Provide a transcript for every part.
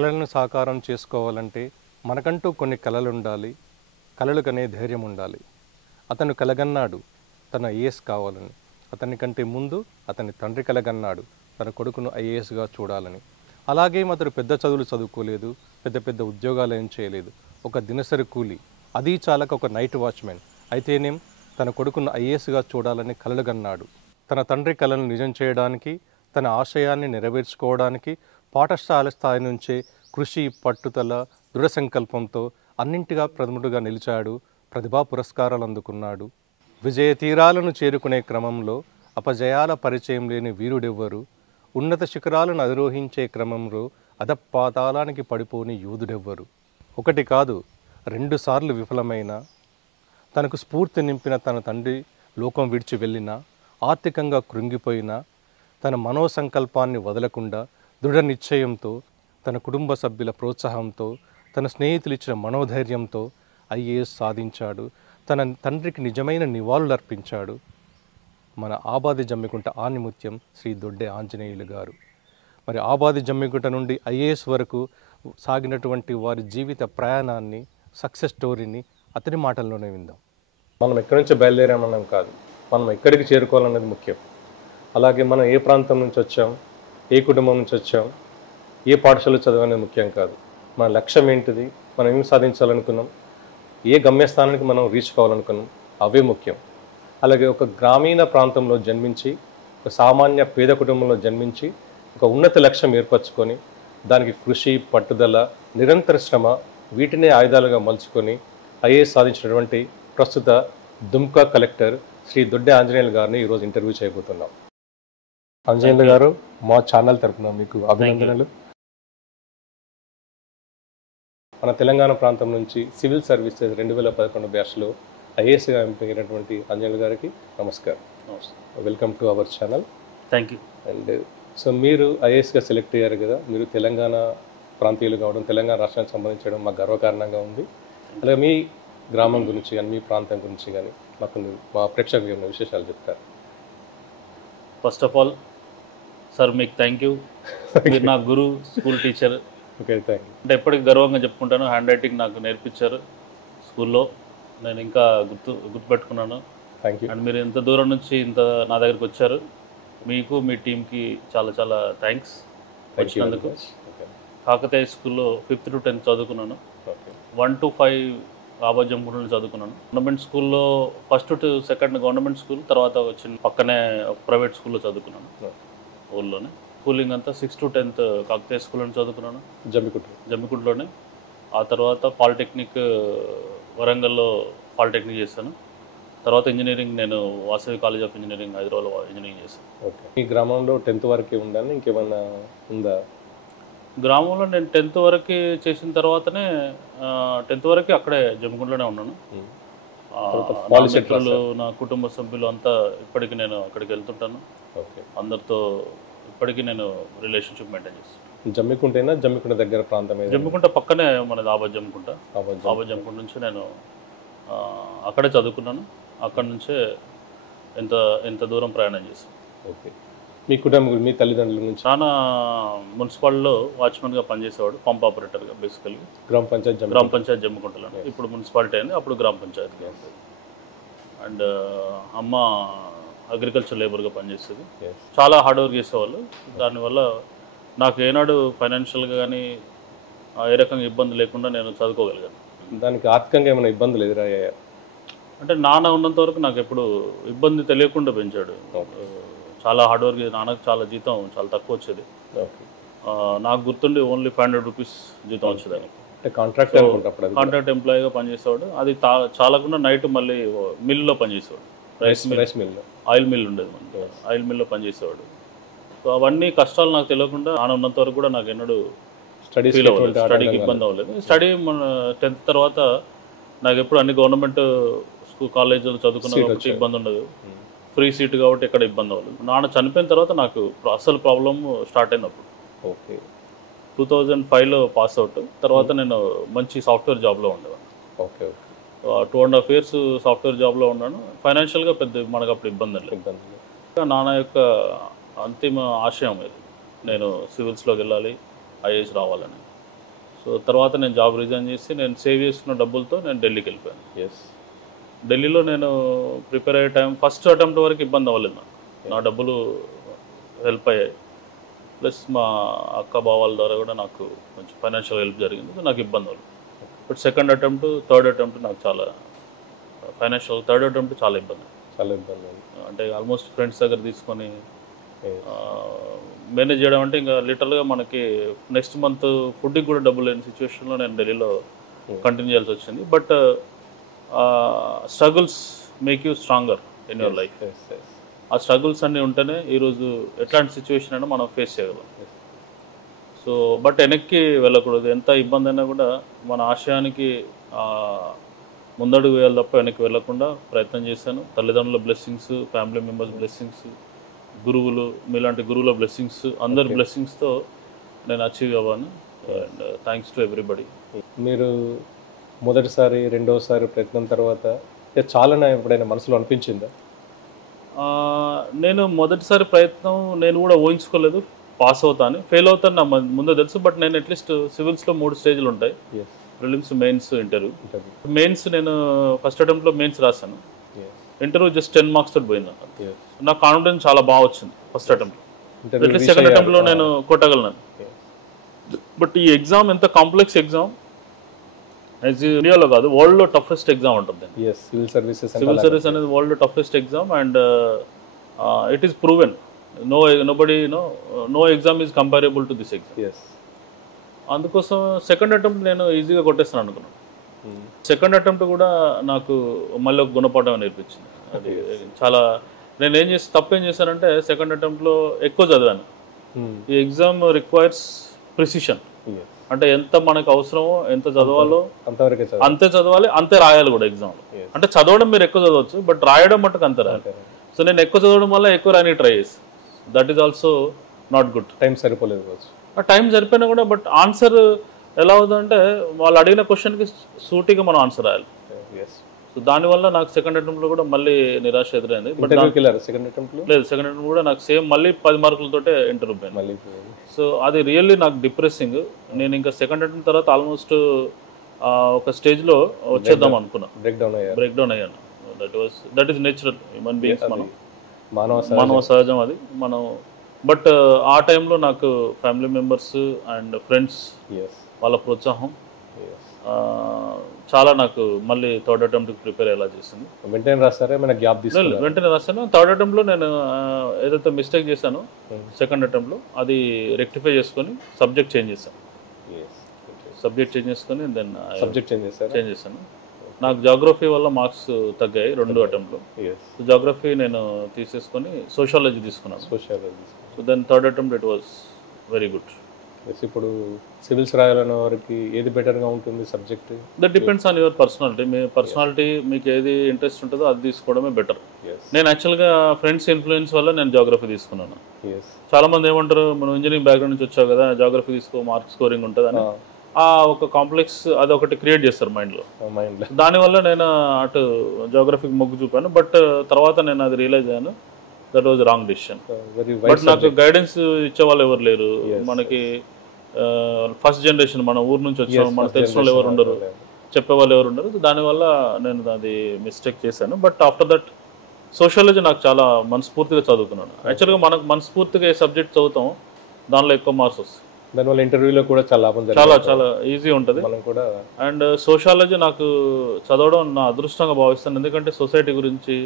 కలలను సాకారం చేసుకోవాలంటే మనకంటూ కొన్ని కలలు ఉండాలి, కలలు కనే ధైర్యం ఉండాలి. అతను కలగన్నాడు తన ఐఏఎస్ కావాలని. అతని కంటే ముందు అతని తండ్రి కలగన్నాడు తన కొడుకును ఐఏఎస్గా చూడాలని. అలాగే అతడు పెద్ద చదువులు చదువుకోలేదు, పెద్ద పెద్ద ఉద్యోగాలు ఏం చేయలేదు. ఒక దినసరి కూలి, అది చాలక ఒక నైట్ వాచ్మెన్ అయితేనేం తన కొడుకును ఐఏఎస్గా చూడాలని కలలుగన్నాడు. తన తండ్రి కలను నిజం చేయడానికి, తన ఆశయాన్ని నెరవేర్చుకోవడానికి పాఠశాల స్థాయి నుంచే కృషి, పట్టుదల, దృఢ సంకల్పంతో అన్నింటిగా ప్రథముడుగా నిలిచాడు. ప్రతిభా పురస్కారాలు అందుకున్నాడు. విజయ తీరాలను చేరుకునే క్రమంలో అపజయాల పరిచయం లేని వీరుడెవ్వరు, ఉన్నత శిఖరాలను అధిరోహించే క్రమంలో అధపాతాళానికి పడిపోని యోధుడెవ్వరు. ఒకటి కాదు, 2 సార్లు విఫలమైన, తనకు స్ఫూర్తి నింపిన తన తండ్రి లోకం విడిచి వెళ్ళినా, ఆర్థికంగా కృంగిపోయినా, తన మనోసంకల్పాన్ని వదలకుండా దృఢ నిశ్చయంతో, తన కుటుంబ సభ్యుల ప్రోత్సాహంతో, తన స్నేహితులు ఇచ్చిన మనోధైర్యంతో ఐఏఎస్ సాధించాడు. తన తండ్రికి నిజమైన నివాళులర్పించాడు. మన ఆబాది జమ్మికుంట ఆణిముత్యం శ్రీ దొడ్డే ఆంజనేయులు గారు. మరి ఆబాది జమ్మికుంట నుండి ఐఏఎస్ వరకు సాగినటువంటి వారి జీవిత ప్రయాణాన్ని, సక్సెస్ స్టోరీని అతని మాటల్లోనే విందాం. మనం ఎక్కడి నుంచి బయలుదేరామన్నాం కాదు, మనం ఎక్కడికి చేరుకోవాలన్నది ముఖ్యం. అలాగే మనం ఏ ప్రాంతం నుంచి వచ్చాం, ఏ కుటుంబం నుంచి వచ్చాం, ఏ పాఠశాల చదవనేది ముఖ్యం కాదు. మన లక్ష్యం ఏంటిది, మనం ఏం సాధించాలనుకున్నాం, ఏ గమ్యస్థానానికి మనం రీచ్ కావాలనుకున్నాం, అవే ముఖ్యం. అలాగే ఒక గ్రామీణ ప్రాంతంలో జన్మించి, ఒక సామాన్య పేద కుటుంబంలో జన్మించి, ఒక ఉన్నత లక్ష్యం ఏర్పరచుకొని దానికి కృషి, పట్టుదల, నిరంతర శ్రమ వీటినే ఆయుధాలుగా మలుచుకొని ఐఏఎస్ సాధించినటువంటి ప్రస్తుత దుమ్కా కలెక్టర్ శ్రీ దొడ్డే ఆంజనేయులు గారిని ఈరోజు ఇంటర్వ్యూ చేయబోతున్నాం. ఆంజనేయులు గారు, మా ఛానల్ తరపున మీకు అభినందనలు. మన తెలంగాణ ప్రాంతం నుంచి సివిల్ సర్వీసెస్ 2011 బ్యాచ్లో ఐఏఎస్గా ఎంపికైనటువంటి ఆంజనేయులు గారికి నమస్కారం. Welcome to our channel. Thank you. And so మీరు ఐఏఎస్గా సెలెక్ట్ అయ్యారు కదా, మీరు తెలంగాణ ప్రాంతీయులు కావడం, తెలంగాణ రాష్ట్రానికి సంబంధించడం మాకు గర్వకారణంగా ఉంది. అలాగే మీ గ్రామం గురించి కానీ, మీ ప్రాంతం గురించి కానీ మాకు మా ప్రేక్షకులకు ఏమైనా విశేషాలు చెప్తారు? ఫస్ట్ ఆఫ్ ఆల్ సార్, మీకు థ్యాంక్ యూ. మీరు నా గురు, school teacher. Okay, thank you. అంటే ఎప్పటికీ గర్వంగా చెప్పుకుంటాను, హ్యాండ్ రైటింగ్ నాకు నేర్పించారు స్కూల్లో. నేను ఇంకా గుర్తుపెట్టుకున్నాను. Thank you. అండ్ మీరు ఇంత దూరం నుంచి ఇంత నా దగ్గరికి వచ్చారు. మీకు, మీ టీంకి చాలా చాలా థ్యాంక్స్ వచ్చినందుకు. కాకతీయ స్కూల్లో 5th to 10th చదువుకున్నాను. 1 to 5 ఆబాది జమ్మికుంటలో చదువుకున్నాను. గవర్నమెంట్ స్కూల్లో 1st to 2nd government school, తర్వాత వచ్చిన పక్కనే ప్రైవేట్ స్కూల్లో చదువుకున్నాను ఊళ్ళోనే. స్కూలింగ్ అంతా 6th to 10th కాకతీయ స్కూల్లో చదువుకున్నాను, జమ్మికుంటలోనే. ఆ తర్వాత పాలిటెక్నిక్ వరంగల్లో పాలిటెక్నిక్ చేశాను. తర్వాత ఇంజనీరింగ్ నేను వాసవి కాలేజ్ ఆఫ్ ఇంజనీరింగ్ హైదరాబాద్లో ఇంజనీరింగ్ చేశాను. ఓకే. మీ గ్రామంలో 10th వరకే ఉండాలి, ఇంకేమన్నా ఉందా? గ్రామంలో నేను 10th వరకు చేసిన తర్వాతనే 10th వరకు అక్కడే జమ్మికుంటలోనే ఉన్నాను. మిత్రులు, నా కుటుంబ సభ్యులు అంతా ఇప్పటికీ నేను అక్కడికి వెళ్తుంటాను. ఓకే. అందరితో ఇప్పటికీ నేను రిలేషన్షిప్ మెయింటైన్ చేస్తాను. జమ్మికుంటేనా, జమ్మికుంట దగ్గర ప్రాంతం? జమ్మికుంట పక్కనే మనది ఆబాది జమ్మికుంట. ఆబాది జమ్మికుంట నుంచి నేను అక్కడే చదువుకున్నాను. అక్కడి నుంచే ఎంత దూరం ప్రయాణం చేశాను. ఓకే. మీ కుటుంబం, మీ తల్లిదండ్రుల నుంచి? నాన్న మున్సిపాలిటీలో వాచ్మెన్గా పనిచేసేవాడు, పంప్ ఆపరేటర్గా. బేసికల్గా గ్రామ పంచాయత్ జమ్మికుంటలో. ఇప్పుడు మున్సిపాలిటీ అయింది, అప్పుడు గ్రామ పంచాయతీ. అండ్ అమ్మ అగ్రికల్చర్ లేబర్గా పనిచేసేది. చాలా హార్డ్ వర్క్ చేసేవాళ్ళు. దానివల్ల నాకు ఏనాడు ఫైనాన్షియల్గా కానీ ఏ రకంగా ఇబ్బంది లేకుండా నేను చదువుకోగలిగాను. దానికి ఆర్థికంగా ఏమైనా ఇబ్బందులు ఎదురయ్యాయా? అంటే నాన్న ఉన్నంత వరకు నాకు ఎప్పుడు ఇబ్బంది తెలియకుండా పెంచాడు. చాలా హార్డ్ వర్క్. నాన్నకు చాలా జీతం చాలా తక్కువ వచ్చేది. నాకు గుర్తుండి ఓన్లీ 500 రూపీస్ జీతం వచ్చేదాన్ని. కాంట్రాక్ట్ ఎంప్లాయీగా పనిచేసేవాడు. అది చాలకుండా నైట్ మళ్ళీ మిల్లులో పనిచేసేవాడు. రైస్ మిల్, ఆయిల్ మిల్ ఉండేది మనకి. ఆయిల్ మిల్లో పనిచేసేవాడు. సో అవన్నీ కష్టాలు నాకు తెలియకుండా నాన్న ఉన్నంత వరకు కూడా నాకు ఎన్నడూ స్టడీకి ఇబ్బంది అవ్వలేదు. స్టడీ మన 10th తర్వాత నాకు ఎప్పుడు అన్ని గవర్నమెంట్ స్కూల్ కాలేజీలో చదువుకున్న ఇబ్బంది ఉండదు. ఫ్రీ సీట్ కాబట్టి ఎక్కడ ఇబ్బంది అవ్వలేదు. నాన్న చనిపోయిన తర్వాత నాకు అసలు ప్రాబ్లం స్టార్ట్ అయింది అప్పుడు. ఓకే. 2005లో పాస్ అవుట్. తర్వాత నేను మంచి సాఫ్ట్వేర్ జాబ్లో ఉండేవాను. ఓకే. 2.5 years సాఫ్ట్వేర్ జాబ్లో ఉన్నాను. ఫైనాన్షియల్గా పెద్ద మనకు అప్పుడు ఇబ్బంది లేదు. నాన్న యొక్క అంతిమ ఆశయం ఇది, నేను సివిల్స్లోకి వెళ్ళాలి, ఐఏఎస్ రావాలని. సో తర్వాత నేను జాబ్ రిజైన్ చేసి నేను సేవ్ చేసుకున్న డబ్బులతో నేను ఢిల్లీకి వెళ్ళిపోయాను. ఎస్. ఢిల్లీలో నేను ప్రిపేర్ అయ్యే టైం ఫస్ట్ అటెంప్ట్ వరకు ఇబ్బంది అవ్వలేదు నాకు. నా డబ్బులు హెల్ప్ అయ్యాయి, ప్లస్ మా అక్క బావాల ద్వారా కూడా నాకు కొంచెం ఫైనాన్షియల్ హెల్ప్ జరిగింది. సో నాకు ఇబ్బంది అవ్వలేదు. But second attempt third attempt నాకు చాలా ఫైనాన్షియల్, థర్డ్ అటెంప్ట్ చాలా ఇబ్బంది. అంటే ఆల్మోస్ట్ ఫ్రెండ్స్ దగ్గర తీసుకొని మేనేజ్ చేయడం అంటే ఇంకా లిటరల్గా మనకి నెక్స్ట్ మంత్ ఫుడ్కి కూడా డబ్బులు లేని సిచ్యువేషన్లో నేను ఢిల్లీలో కంటిన్యూ చేయాల్సి వచ్చింది. But struggles make you stronger in your life. ఆ స్ట్రగుల్స్ అన్నీ ఉంటేనే ఈరోజు ఎట్లాంటి సిచ్యువేషన్ అయినా మనం ఫేస్ చేయగలం. సో బట్ వెనక్కి వెళ్ళకూడదు. ఎంత ఇబ్బంది అయినా కూడా మన ఆశయానికి ముందడుగు వేయాలి తప్ప వెనక్కి వెళ్ళకుండా ప్రయత్నం చేశాను. తల్లిదండ్రుల బ్లెస్సింగ్స్, ఫ్యామిలీ మెంబర్స్ బ్లెస్సింగ్స్, గురువులు, మీలాంటి గురువుల బ్లెస్సింగ్స్, అందరి బ్లెస్సింగ్స్తో నేను అచీవ్ అవ్వాను. And thanks to everybody. మీరు మొదటిసారి రెండోసారి ప్రయత్నం తర్వాత చాలా ఎప్పుడైనా మనసులో అనిపించిందా? నేను మొదటిసారి ప్రయత్నం నేను కూడా ఊహించుకోలేదు పాస్ అవుతాను, ఫెయిల్ అవుతాను నా ముందే తెలుసు. బట్ నేను అట్లీస్ట్ సివిల్స్లో 3 స్టేజ్లు ఉంటాయి, ప్రిలిమ్స్, మెయిన్స్, ఇంటర్వ్యూ. మెయిన్స్ నేను ఫస్ట్ అటెంప్ట్లో మెయిన్స్ రాశాను, ఇంటర్వ్యూ జస్ట్ 10 మార్క్స్ తోటి పోయింది. నాకు కాన్ఫిడెన్స్ చాలా బాగా వచ్చింది ఫస్ట్ అటెంప్ట్. అట్లీస్ట్ సెకండ్ అటెంప్ట్లో నేను కొట్టగలను. బట్ ఈ ఎగ్జామ్ ఎంత కాంప్లెక్స్ ఎగ్జామ్, ఇండియాలో కాదు వరల్డ్లో టఫెస్ట్ ఎగ్జామ్ ఉంటుంది. సివిల్ సర్వీస్ అనేది వరల్డ్లో toughest exam. And it is proven. No exam is comparable to this exam. అందుకోసం సెకండ్ అటెంప్ట్ నేను ఈజీగా కొట్టేస్తాను అనుకున్నాను. సెకండ్ అటెంప్ట్ కూడా నాకు మళ్ళీ ఒక గుణపాఠం నేర్పించింది. అది చాలా నేను తప్పేం చేశానంటే సెకండ్ అటెంప్ట్లో ఎక్కువ చదివాను. ఈ ఎగ్జామ్ రిక్వైర్స్ ప్రిసిషన్. అంటే ఎంత మనకు అవసరమో, ఎంత చదవాలో అంతే చదవాలి, అంతే రాయాలి కూడా ఎగ్జామ్లో. అంటే చదవడం మీరు ఎక్కువ చదవచ్చు, బట్ రాయడం మటుకు అంతే రాయాలి. సో నేను ఎక్కువ చదవడం వల్ల ఎక్కువ రాని ట్రై చేసి, that is also not good. Time సరిపోలేదు. ఆ టైం సరిపోయినా కూడా బట్ ఆన్సర్ ఎలా అవుతుందంటే వాళ్ళు అడిగిన క్వశ్చన్కి సూటిగా మనం ఆన్సర్ రాయాలి. సో దానివల్ల నాకు సెకండ్ అటెంప్ట్లో కూడా మళ్ళీ నిరాశ ఎదురైంది. బట్ లేదు, సెకండ్ అటెంప్ట్ కూడా నాకు సేమ్ మళ్ళీ 10 మార్కులతోటే ఇంటర్వ్యూ పోయింది. సో అది రియల్లీ నాకు డిప్రెసింగ్. నేను ఇంకా సెకండ్ అటెంప్ట్ తర్వాత ఆల్మోస్ట్ ఒక స్టేజ్లో వచ్చేద్దాం అనుకున్నా, బ్రేక్ డౌన్ అయ్యాను. That is natural, human beings, మనం మానవ సహజం అది మనం. బట్ ఆ టైంలో నాకు ఫ్యామిలీ మెంబర్స్ అండ్ ఫ్రెండ్స్ వాళ్ళ ప్రోత్సాహం చాలా నాకు మళ్ళీ థర్డ్ అటెంప్ట్కి ప్రిపేర్ అయ్యేలా చేసింది. వెంటనే రాశాను. థర్డ్ అటెంప్ట్లో నేను ఏదైతే మిస్టేక్ చేశానో సెకండ్ అటెంప్ట్లో అది రెక్టిఫై చేసుకొని సబ్జెక్ట్ చేంజ్ చేశాను. దెన్ చేంజ్ చేశాను. నాకు జాగ్రఫీ వల్ల మార్క్స్ తగ్గాయి 2 అటెంప్ట్లో. జాగ్రఫీ నేను తీసేసుకొని సోషాలజీ తీసుకున్నాను. So then third attempt it was very good. ఇప్పుడు సివిల్స్ రాయాలన్న వారికి ఏది బెటర్గా ఉంటుంది subject? That depends on your personality. మీ పర్సనాలిటీ మీకు ఏది ఇంట్రెస్ట్ ఉంటుందో అది తీసుకోవడమే బెటర్. నేను యాక్చువల్గా ఫ్రెండ్స్ ఇన్ఫ్లుయెన్స్ వల్ల నేను జాగ్రఫీ తీసుకున్నాను. చాలామంది ఏమంటారు, మనం ఇంజనీరింగ్ బ్యాక్గ్రౌండ్ నుంచి వచ్చావు కదా, జాగ్రఫీ తీసుకో, మార్క్ స్కోరింగ్ ఉంటుంది అని ఒక కాంప్లెక్స్ అది ఒకటి క్రియేట్ చేస్తారు మైండ్లో. దానివల్ల నేను అటు జాగ్రఫీకి మొగ్గు చూపాను. బట్ తర్వాత నేను అది రియలైజ్ అయ్యాను, that was wrong decision. But నాకు గైడెన్స్ ఇచ్చే వాళ్ళు ఎవరు లేరు. మనకి ఫస్ట్ జనరేషన్, మన ఊరు నుంచి వచ్చాము, మనకు తెలిసిన వాళ్ళు ఎవరు ఉండరు, చెప్పేవాళ్ళు ఎవరు ఉండరు. దానివల్ల నేను అది మిస్టేక్ చేశాను. బట్ ఆఫ్టర్ దట్ సోషాలజీ నాకు చాలా మనస్ఫూర్తిగా చదువుకున్నాను. యాక్చువల్గా మనకు మనస్ఫూర్తిగా ఏ సబ్జెక్ట్ చదువుతాం దానిలో ఎక్కువ మార్క్స్ వస్తాయి. దానివల్ల ఇంటర్వ్యూలో కూడా చాలా ఈజీ ఉంటుంది. అండ్ సోషాలజీ నాకు చదవడం నా అదృష్టంగా భావిస్తాను. ఎందుకంటే సొసైటీ గురించి,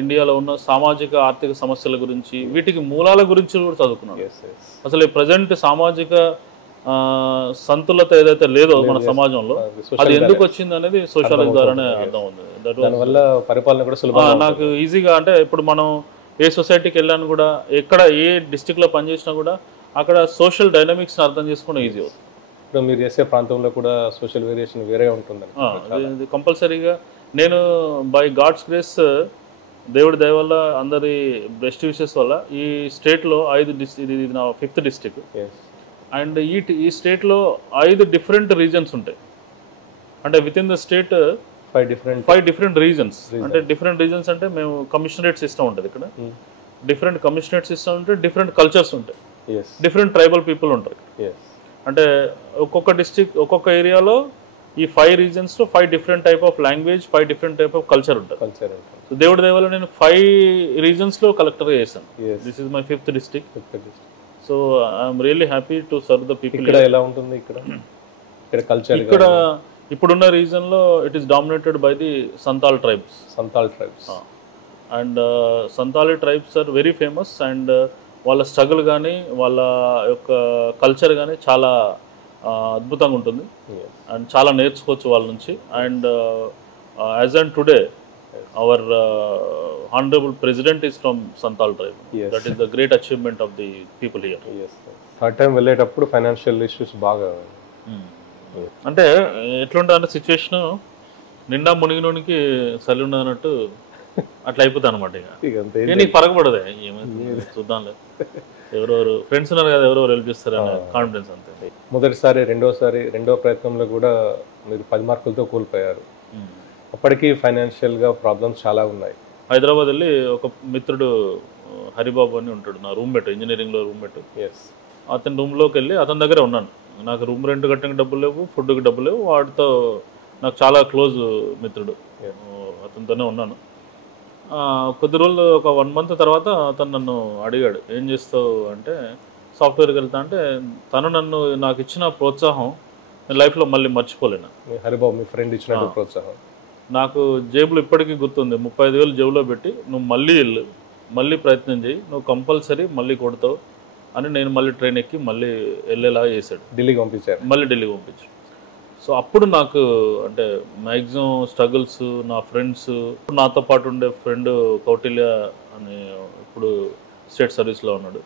ఇండియాలో ఉన్న సామాజిక ఆర్థిక సమస్యల గురించి, వీటికి మూలాల గురించి కూడా చదువుకున్నాను. అసలు ఈ ప్రజెంట్ సామాజిక సంతులత ఏదైతే లేదో మన సమాజంలో అది ఎందుకు వచ్చింది అనేది సోషాలజీ ద్వారానే అర్థం ఉంది. నాకు ఈజీగా, అంటే ఇప్పుడు మనం ఏ సొసైటీకి వెళ్ళాను కూడా, ఎక్కడ ఏ డిస్ట్రిక్ట్లో పనిచేసినా కూడా అక్కడ సోషల్ డైనమిక్స్ అర్థం చేసుకోవడం ఈజీ అవుతుంది. ఇప్పుడు మీరు చేసే ప్రాంతంలో కూడా సోషల్ వేరియేషన్ వేరే ఉంటుంది కంపల్సరీగా. నేను బై గాడ్స్ గ్రేస్, దేవుడి దయ వల్ల, అందరి బెస్ట్ విషెస్ వల్ల ఈ స్టేట్లో 5 ఇది నా 5th డిస్ట్రిక్ట్. అండ్ ఈ స్టేట్లో 5 డిఫరెంట్ రీజన్స్ ఉంటాయి. అంటే with in the state 5 different reasons. అంటే డిఫరెంట్ రీజన్స్ అంటే మేము కమిషనరేట్ సిస్టమ్ ఉంటుంది ఇక్కడ. డిఫరెంట్ కమిషనరేట్ సిస్టమ్ ఉంటే డిఫరెంట్ కల్చర్స్ ఉంటాయి, డిఫరెంట్ ట్రైబల్ పీపుల్ ఉంటారు. అంటే ఒక్కొక్క డిస్ట్రిక్ట్ ఒక్కొక్క ఏరియాలో ఈ 5 రీజన్స్లో 5 different type of language 5 different type of culture ఉంటుంది. కల్చర్ సో దేవుడి దయవల్ల నేను 5 రీజన్స్లో కలెక్టర్గా చేశాను. This is my 5th district. So I'm really happy to serve the people. ఇక్కడ ఎలా ఉంటుంది ఇక్కడ కల్చర్? ఇక్కడ ఇప్పుడున్న రీజన్లో it is dominated by the Santal tribes. And Santali tribes are very famous. And వాళ్ళ స్ట్రగుల్ కానీ వాళ్ళ యొక్క కల్చర్ కానీ చాలా అద్భుతంగా ఉంటుంది. అండ్ చాలా నేర్చుకోవచ్చు వాళ్ళ నుంచి. And as and today our honourable president is from Santal tribe. That is the great achievement of the people here. Third time వెళ్ళేటప్పుడు ఫైనాన్షియల్ ఇష్యూస్ బాగా అంటే ఎట్లుంటుంది అంటే సిచ్యువేషన్ నిండా మునిగినోనికి చలి ఉండదు అన్నట్టు అట్లా అయిపోతా అనమాట. ఇక నీకు పరగపడదే ఏమైంది చూద్దాంలే, ఎవరెవరు ఫ్రెండ్స్ ఉన్నారు కదా, ఎవరెవరు హెల్ప్ చేస్తారనే కాన్ఫిడెన్స్ అంతే. మొదటిసారి రెండో ప్రయత్నంలో కూడా మీరు 10 మార్కులతో కోల్పోయారు. అప్పటికి ఫైనాన్షియల్గా ప్రాబ్లమ్స్ చాలా ఉన్నాయి. హైదరాబాద్ వెళ్ళి ఒక మిత్రుడు హరిబాబు అని ఉంటాడు, నా రూమ్మేట్, ఇంజనీరింగ్లో రూమ్మేట్. అతని రూమ్లోకి వెళ్ళి అతని దగ్గరే ఉన్నాను. నాకు రూమ్ రెంట్ కట్టడానికి డబ్బులు లేవు, ఫుడ్కి డబ్బులు లేవు. వాడితో నాకు చాలా క్లోజ్ మిత్రుడు, అతనితోనే ఉన్నాను. కొద్ది రోజులు ఒక 1 month తర్వాత అతను నన్ను అడిగాడు, ఏం చేస్తావు అంటే సాఫ్ట్వేర్కి వెళ్తా అంటే. తను నాకు ఇచ్చిన ప్రోత్సాహం నేను లైఫ్లో మళ్ళీ మర్చిపోలేను. హరిబాబు మీ ఫ్రెండ్ ఇచ్చిన ప్రోత్సాహం నాకు జేబులో ఇప్పటికీ గుర్తుంది. 35,000 జేబులో పెట్టి నువ్వు మళ్ళీ వెళ్ళు, మళ్ళీ ప్రయత్నం చేయి, నువ్వు కంపల్సరీ మళ్ళీ కొడతావు అని నేను మళ్ళీ ట్రైన్ ఎక్కి మళ్ళీ వెళ్ళేలా చేశాడు. ఢిల్లీకి పంపించారు. మళ్ళీ ఢిల్లీకి పంపించాడు. సో అప్పుడు నాకు అంటే మ్యాక్సిమం స్ట్రగుల్స్, నా ఫ్రెండ్స్, నాతో పాటు ఉండే ఫ్రెండ్ కౌటిల్య అని ఇప్పుడు స్టేట్ సర్వీస్లో ఉన్నాడు,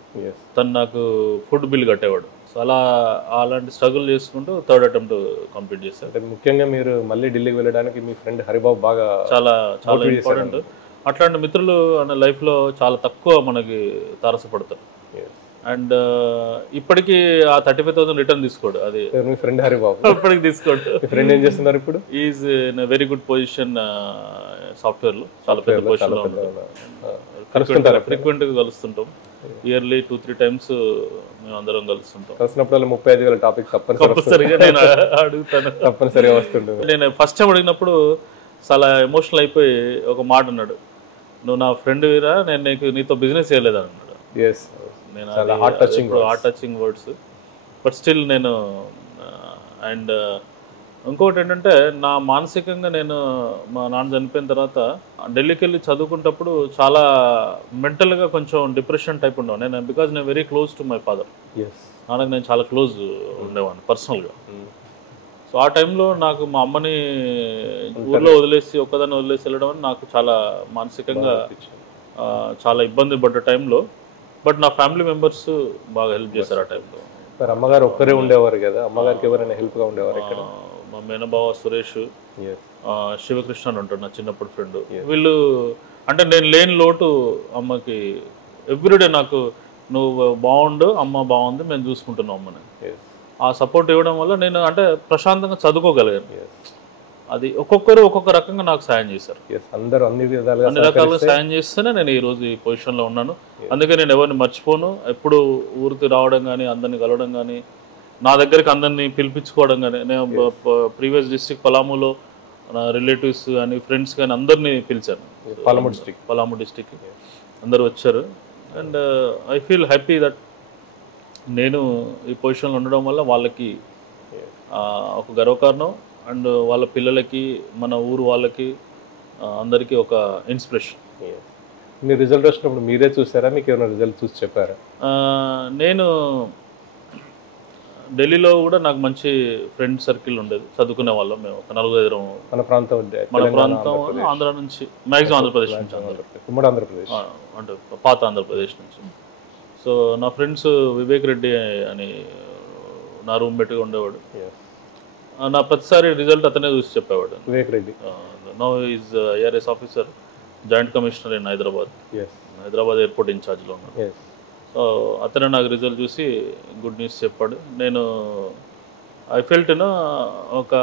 తను నాకు ఫుడ్ బిల్ కట్టేవాడు. సో అలాంటి స్ట్రగుల్ చేసుకుంటూ 3rd attempt కంప్లీట్ చేశాను. ముఖ్యంగా మీరు మళ్ళీ ఢిల్లీకి వెళ్ళడానికి మీ ఫ్రెండ్ హరిబాబు బాగా చాలా ఇంపార్టెంట్. అట్లాంటి మిత్రులు అనే లైఫ్లో చాలా తక్కువ మనకి తారసపడతారు. అండ్ ఇప్పటికీ ఆ 35,000 రిటర్న్ తీసుకోడు. అది మీ ఫ్రెండ్ హరిబాబు ఇప్పటికి తీసుకోడు. ఫ్రెండ్ ఏం చేస్తున్నారు ఇప్పుడు? Is in very good position సాఫ్ట్వేర్లో, చాలా పెద్ద పొజిషన్లో ఉంటాడు. ఫ్రీక్వెంట్గా కలుస్తుంటాం, ఇయర్లీ 2-3 times మేము అందరం కలుస్తుంటాం. కలిసినప్పుడు 35,000 టాపిక్ తప్పనిసరిగా నేను అడుగుతాను, తప్పనిసరిగా వస్తుంటాను. నేను ఫస్ట్ టైం అడిగినప్పుడు చాలా ఎమోషనల్ అయిపోయి ఒక మాట అన్నాడు, నువ్వు నా ఫ్రెండ్ వీరా, నేను నీతో బిజినెస్ చేయలేదు అన్నాడు. నేను heart touching words, but still నేను. అండ్ ఇంకొకటి ఏంటంటే నా మానసికంగా నేను మా నాన్న చనిపోయిన తర్వాత ఢిల్లీకి వెళ్ళి చదువుకున్నప్పుడు చాలా మెంటల్గా కొంచెం డిప్రెషన్ టైప్ ఉండేవాను నేను. బికాజ్ నేను very close to my father. నాన్నకి నేను చాలా క్లోజ్ ఉండేవాడిని పర్సనల్గా. సో ఆ టైంలో నాకు మా అమ్మని ఊర్లో వదిలేసి ఒక్కదాన్ని వదిలేసి వెళ్ళడం అని నాకు చాలా మానసికంగా చాలా ఇబ్బంది పడ్డ టైంలో. బట్ నా ఫ్యామిలీ మెంబర్స్ బాగా హెల్ప్ చేశారు ఆ టైంలో. అమ్మగారు ఒక్కరే ఉండేవారు కదా, అమ్మగారికి ఎవరైనా హెల్ప్గా ఉండేవారు ఇక్కడ? మా మేనబావ సురేష్, శివకృష్ణ అని ఉంటాడు నా చిన్నప్పుడు ఫ్రెండ్. వీళ్ళు అంటే నేను లేని లోటు అమ్మకి ఎవ్రీడే నాకు, నువ్వు బాగుండు, అమ్మ బాగుంది, మేము చూసుకుంటున్నాం అమ్మని. ఆ సపోర్ట్ ఇవ్వడం వల్ల నేను అంటే ప్రశాంతంగా చదువుకోగలిగాను. అది ఒక్కొక్కరు ఒక్కొక్క రకంగా నాకు సాయం చేశారు. అందరూ అన్ని రకాలుగా సాయం చేస్తేనే నేను ఈరోజు ఈ పొజిషన్లో ఉన్నాను. అందుకే నేను ఎవరిని మర్చిపోను. ఎప్పుడు ఊరికి రావడం కానీ, అందరిని కలవడం కానీ, నా దగ్గరికి అందరినీ పిలిపించుకోవడం కానీ. నేను ప్రీవియస్ డిస్ట్రిక్ట్ పలాములో నా రిలేటివ్స్ కానీ ఫ్రెండ్స్ కానీ అందరినీ పిలిచాను. పలాము డిస్ట్రిక్ట్ అందరూ వచ్చారు. And I feel happy that నేను ఈ పొజిషన్లో ఉండడం వల్ల వాళ్ళకి ఒక గర్వకారణం. అండ్ వాళ్ళ పిల్లలకి, మన ఊరు వాళ్ళకి, అందరికీ ఒక ఇన్స్పిరేషన్. మీరు రిజల్ట్ వచ్చినప్పుడు మీరే చూసారా, మీకు ఏమైనా రిజల్ట్ చూసి చెప్పారా? నేను ఢిల్లీలో కూడా నాకు మంచి ఫ్రెండ్ సర్కిల్ ఉండేది, చదువుకునే వాళ్ళం మేము ఒక 4-5. మన ప్రాంతం ఆంధ్ర నుంచి, మ్యాక్సిమం ఆంధ్రప్రదేశ్ నుంచి, ఆంధ్రప్రదేశ్ అంటే పాత ఆంధ్రప్రదేశ్ నుంచి. సో నా ఫ్రెండ్స్ వివేక్ రెడ్డి అని నా రూమ్మేట్గా ఉండేవాడు. నా ప్రతిసారి రిజల్ట్ అతనే చూసి చెప్పేవాడు. Vivek Reddy now is IRS officer, joint commissioner in Hyderabad airport ఇన్ఛార్జ్లో ఉన్నాడు. సో అతనే నాకు రిజల్ట్ చూసి గుడ్ న్యూస్ చెప్పాడు. నేను ఐ ఫెల్ట్ ఒక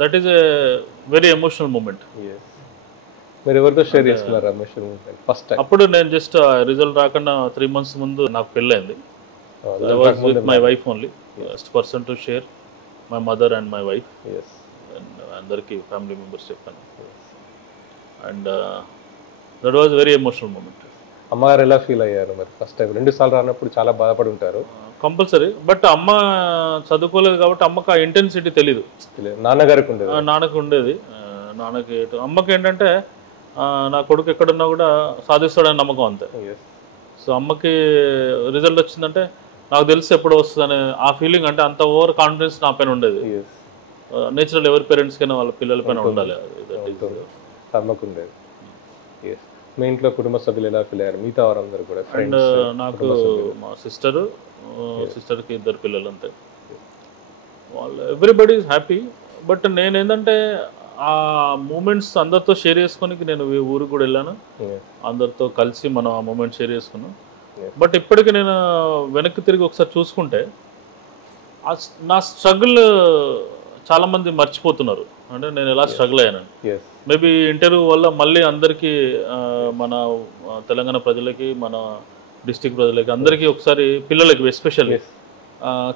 that is a very emotional moment. మీరు ఎవరితో షేర్ చేస్తున్నారు ఎమోషనల్ మూమెంట్ ఫస్ట్ టైం? అప్పుడు నేను జస్ట్ రిజల్ట్ రాకుండా 3 months ముందు నాకు పెళ్ళైంది. I was with my wife only. Best person to share my mother and my wife. Yes. And అందరికీ ఫ్యామిలీ మెంబర్స్ చెప్పాను. And that was very emotional moment. అమ్మగారు ఎలా ఫీల్ అయ్యారు మరి ఫస్ట్ టైం 2 సార్లు రానప్పుడు? చాలా బాధపడి ఉంటారు. కంపల్సరీ. బట్ అమ్మ చదువుకోలేదు కాబట్టి అమ్మకి ఆ ఇంటెన్సిటీ తెలీదు. నాన్నగారికి ఉండేది. నాన్నకి ఉండేది. నాన్నకి అమ్మకి ఏంటంటే నా కొడుకు ఎక్కడున్నా కూడా సాధిస్తాడని నమ్మకం అంతే. సో అమ్మకి రిజల్ట్ వచ్చిందంటే నాకు తెలిసి ఎప్పుడు వస్తుందనే ఆ ఫీలింగ్, అంటే అంత ఓవర్ కాన్ఫిడెన్స్ నా పైన ఉండేది. నేచురల్ ఎవరి పేరెంట్స్కైనా వాళ్ళ పిల్లల పైన ఉండాలి. అమ్మకు ఉండేది. మీ ఇంట్లో కుటుంబ సభ్యులు ఎలా ఫీల్ అయ్యారు? మిగతా వారందరూ కూడా? అండ్ నాకు మా సిస్టర్కి 2 పిల్లలు అంతే. వాళ్ళు ఎవ్రీబడి ఈజ్ హ్యాపీ. బట్ నేను ఏంటంటే ఆ మూమెంట్స్ అందరితో షేర్ చేసుకొని నేను ఊరికి కూడా వెళ్ళాను. అందరితో కలిసి మనం ఆ మూమెంట్ షేర్ చేసుకున్నాం. బట్ ఇప్పటికి నేను వెనక్కి తిరిగి ఒకసారి చూసుకుంటే నా స్ట్రగుల్ చాలామంది మర్చిపోతున్నారు. అంటే నేను ఎలా స్ట్రగుల్ అయ్యాను. మేబీ ఇంటర్వ్యూ వల్ల మళ్ళీ అందరికీ, మన తెలంగాణ ప్రజలకి, మన డిస్టిక్ ప్రజలకి, అందరికీ ఒకసారి, పిల్లలకి ఎస్పెషల్లీ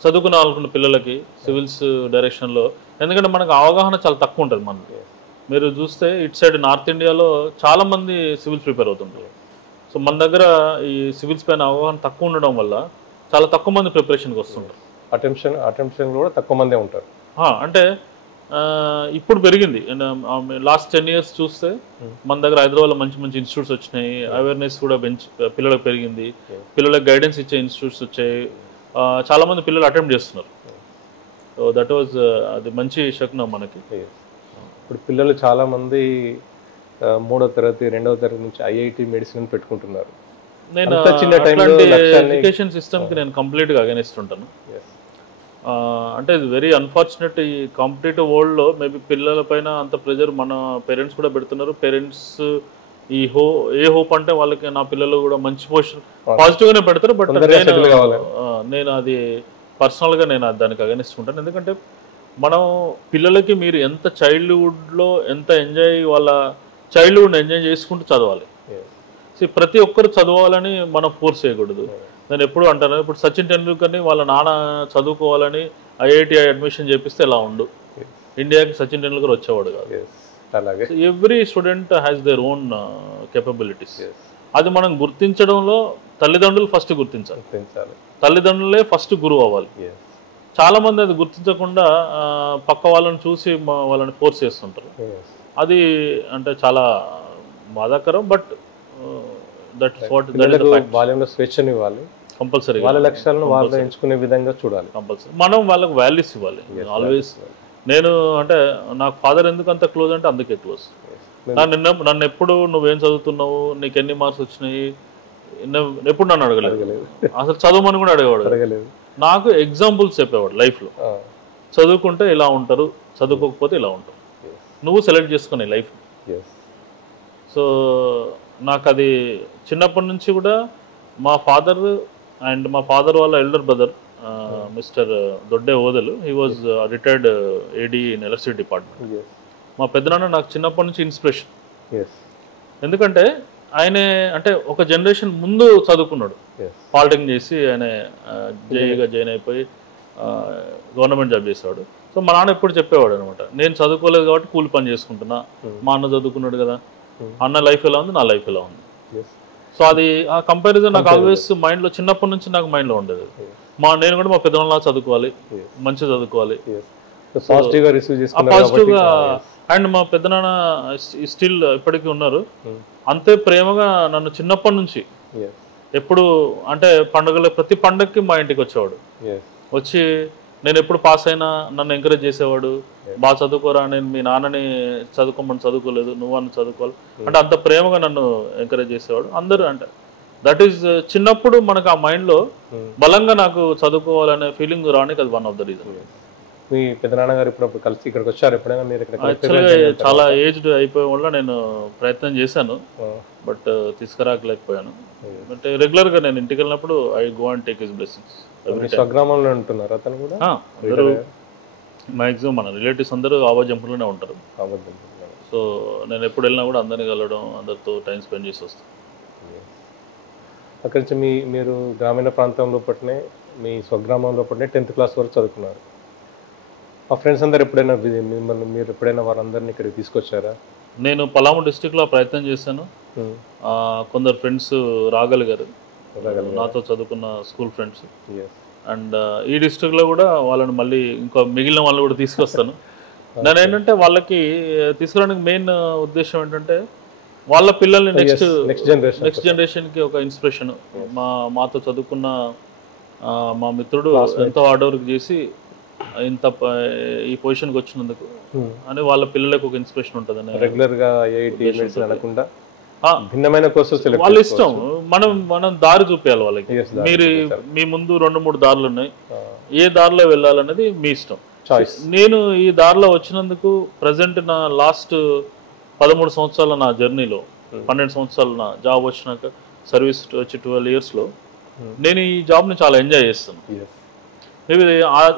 చదువుకునే పిల్లలకి సివిల్స్ డైరెక్షన్లో, ఎందుకంటే మనకు అవగాహన చాలా తక్కువ ఉంటుంది. మనకి మీరు చూస్తే ఇటు సైడ్ నార్త్ ఇండియాలో చాలామంది సివిల్స్ ప్రిపేర్ అవుతుంటారు. సో మన దగ్గర ఈ సివిల్స్ పైన అవగాహన తక్కువ ఉండడం వల్ల చాలా తక్కువ మంది ప్రిపరేషన్కి వస్తుంటారు. అటెంప్షన్ కూడా తక్కువ మందే ఉంటారు. అంటే ఇప్పుడు పెరిగింది. లాస్ట్ 10 years చూస్తే మన దగ్గర హైదరాబాద్లో మంచి మంచి ఇన్స్టిట్యూట్స్ వచ్చినాయి. అవేర్నెస్ కూడా పిల్లలకు పెరిగింది. పిల్లలకు గైడెన్స్ ఇచ్చే ఇన్స్టిట్యూట్స్ వచ్చాయి. చాలామంది పిల్లలు అటెంప్ట్ చేస్తున్నారు. సో దట్ వాజ్ అది మంచి శకునం మనకి. ఇప్పుడు పిల్లలు చాలామంది 3వ తరగతి 2వ తరగతి నుంచి ఐఐటి మెడిసిన్ పెట్టుకుంటున్నారు. నేను ఎడ్యుకేషన్ సిస్టమ్కి నేను కంప్లీట్గా అగైనెస్ట్ ఉంటాను. అంటే ఇది వెరీ అన్ఫార్చునేట్. ఈ కాంపిటేటివ్ వరల్డ్లో మేబీ పిల్లల పైన అంత ప్రెజర్ మన పేరెంట్స్ కూడా పెడుతున్నారు. పేరెంట్స్ ఏ హోప్ అంటే వాళ్ళకి నా పిల్లలు కూడా మంచి పొజిషన్ పాజిటివ్గానే పెడతారు. బట్ నేను అది పర్సనల్గా నేను దానికి అగైనెస్ట్ ఉంటాను. ఎందుకంటే మనం పిల్లలకి మీరు ఎంత చైల్డ్హుడ్లో ఎంత ఎంజాయ్, వాళ్ళ చైల్డ్హుడ్ని ఎంజాయ్ చేసుకుంటూ చదవాలి. ప్రతి ఒక్కరు చదవాలని మనం ఫోర్స్ చేయకూడదు. నేను ఎప్పుడు అంటాను, ఇప్పుడు సచిన్ టెండూల్కర్ని వాళ్ళ నాన్న చదువుకోవాలని ఐఐటి అడ్మిషన్ చేపిస్తే ఎలా ఉండు, ఇండియాకి సచిన్ టెండూల్కర్ వచ్చేవాడు కాదు. Every student has their own capabilities. అది మనం గుర్తించడంలో తల్లిదండ్రులు ఫస్ట్ గుర్తించాలి. తల్లిదండ్రులే ఫస్ట్ గురువు అవ్వాలి. చాలా మంది అది గుర్తించకుండా పక్క వాళ్ళని చూసి వాళ్ళని ఫోర్స్ చేస్తుంటారు. అది అంటే చాలా బాధాకరం. బట్ దట్ ఇస్ వాట్ బాల్యంలో స్వేచ్ఛను ఇవ్వాలి. కంపల్సరీ వాళ్ళ లక్ష్యాలను వాళ్ళు ఎంచుకునే విధంగా చూడాలి. కంపల్సరీ మనం వాళ్ళకి వాల్యూస్ ఇవ్వాలి. ఆల్వేస్ నేను అంటే నాకు ఫాదర్ ఎందుకు అంత క్లోజ్ అంటే అందుకే క్లోజ్. నన్ను ఎప్పుడు నువ్వేం చదువుతున్నావు, నీకు ఎన్ని మార్క్స్ వచ్చినాయి ఎప్పుడు నన్ను అడగలేదు. అసలు చదువుమని కూడా అడగలేదు. నాకు ఎగ్జాంపుల్స్ చెప్పేవాడు లైఫ్లో. చదువుకుంటే ఇలా ఉంటారు, చదువుకోకపోతే ఇలా ఉంటారు, నువ్వు సెలెక్ట్ చేసుకునే లైఫ్. సో నాకు అది చిన్నప్పటి నుంచి కూడా మా ఫాదర్ అండ్ మా ఫాదర్ వాళ్ళ ఎల్డర్ బ్రదర్ మిస్టర్ దొడ్డే ఓదలు, he was retired AD in electricity department. మా పెద్దనాన్న నాకు చిన్నప్పటి నుంచి ఇన్స్పిరేషన్. ఎందుకంటే ఆయన అంటే ఒక జనరేషన్ ముందు చదువుకున్నాడు, పాలిటెక్నిక్ చేసి ఆయన జేఈగా జాయిన్ అయిపోయి గవర్నమెంట్ జాబ్ చేసేవాడు. సో మా నాన్న ఎప్పుడు చెప్పేవాడు అనమాట, నేను చదువుకోలేదు కాబట్టి కూలి పని చేసుకుంటున్నా, మా అన్న చదువుకున్నాడు కదా, అన్న లైఫ్ ఎలా ఉంది, నా లైఫ్ ఎలా ఉంది. సో అది ఆ కంపారిజన్ నాకు ఆల్వేస్ మైండ్లో చిన్నప్పటి నుంచి నాకు మైండ్లో ఉండేది. నేను కూడా మా పెద్దవాళ్ళ చదువుకోవాలి, మంచిగా చదువుకోవాలి, పాజిటివ్గా. అండ్ మా పెద్దనాన్న స్టిల్ ఇప్పటికీ ఉన్నారు, అంతే ప్రేమగా నన్ను చిన్నప్పటి నుంచి ఎప్పుడు అంటే ప్రతి పండగకి మా ఇంటికి వచ్చేవాడు. వచ్చి నేను ఎప్పుడు పాస్ అయినా నన్ను ఎంకరేజ్ చేసేవాడు. బాగా చదువుకోరా, నేను మీ నాన్నని చదువుకోమని చదువుకోలేదు, నువ్వు అని చదువుకోవాలి అంటే అంత ప్రేమగా నన్ను ఎంకరేజ్ చేసేవాడు. అందరూ అంటే దట్ ఈస్ చిన్నప్పుడు మనకు ఆ మైండ్లో బలంగా నాకు చదువుకోవాలనే ఫీలింగ్ రానికి అది వన్ ఆఫ్ ద రీజన్. మీ పెద్దనాన్నగారు ఇప్పుడు కలిసి ఇక్కడికి వచ్చారు ఎప్పుడైనా? మీరు యాక్చువల్గా చాలా ఏజ్డ్ అయిపోయే వల్ల నేను ప్రయత్నం చేశాను, బట్ తీసుకురాకలేకపోయాను. బట్ రెగ్యులర్గా నేను ఇంటికి వెళ్ళినప్పుడు I go and take his blessings. స్వగ్రామంలో ఉంటున్నారు అతను కూడా? అందరూ మ్యాక్సిమం మన రిలేటివ్స్ అందరూ ఆవాజంపులోనే ఉంటారు. సో నేను ఎప్పుడు వెళ్ళినా కూడా అందరినీ కలవడం, అందరితో టైం స్పెండ్ చేసి వస్తాను. అక్కడి నుంచి మీరు గ్రామీణ ప్రాంతంలో పట్టినే మీ స్వగ్రామంలో పడి 10th క్లాస్ వరకు చదువుకున్నారు. మా ఫ్రెండ్స్ అందరు ఎప్పుడైనా మిమ్మల్ని మీరు ఎప్పుడైనా వారందరినీ ఇక్కడికి తీసుకొచ్చారా? నేను పలాము డిస్టిక్లో ప్రయత్నం చేశాను. కొందరు ఫ్రెండ్స్ రాగలిగారు, నాతో చదువుకున్న స్కూల్ ఫ్రెండ్స్. అండ్ ఈ డిస్ట్రిక్ట్లో కూడా వాళ్ళని మళ్ళీ ఇంకా మిగిలిన వాళ్ళని కూడా తీసుకొస్తాను. నేను ఏంటంటే వాళ్ళకి తీసుకురావడానికి మెయిన్ ఉద్దేశం ఏంటంటే వాళ్ళ పిల్లల్ని నెక్స్ట్ జనరేషన్కి ఒక ఇన్స్పిరేషన్. మాతో చదువుకున్న మా మిత్రుడు ఎంతో హార్డ్ వర్క్ చేసి ఇంత ఈ పొజిషన్కి వచ్చినందుకు అని వాళ్ళ పిల్లలకు ఒక ఇన్స్పిరేషన్ ఉంటుంది. రెగ్యులర్గా అనకుండా భిన్నమైన కోర్సులు వాళ్ళ ఇష్టం, మనం దారి చూపించాలి వాళ్ళకి. మీరు మీ ముందు 2-3 దారులు ఉన్నాయి, ఏ దారిలో వెళ్ళాలనేది మీ ఇష్టం. నేను ఈ దారిలో వచ్చినందుకు ప్రజెంట్ నా లాస్ట్ 13 సంవత్సరాల నా జర్నీలో 12 సంవత్సరాలు నా జాబ్ వచ్చినాక సర్వీస్ వచ్చి 12 ఇయర్స్లో నేను ఈ జాబ్ని చాలా ఎంజాయ్ చేస్తాను. మేబీ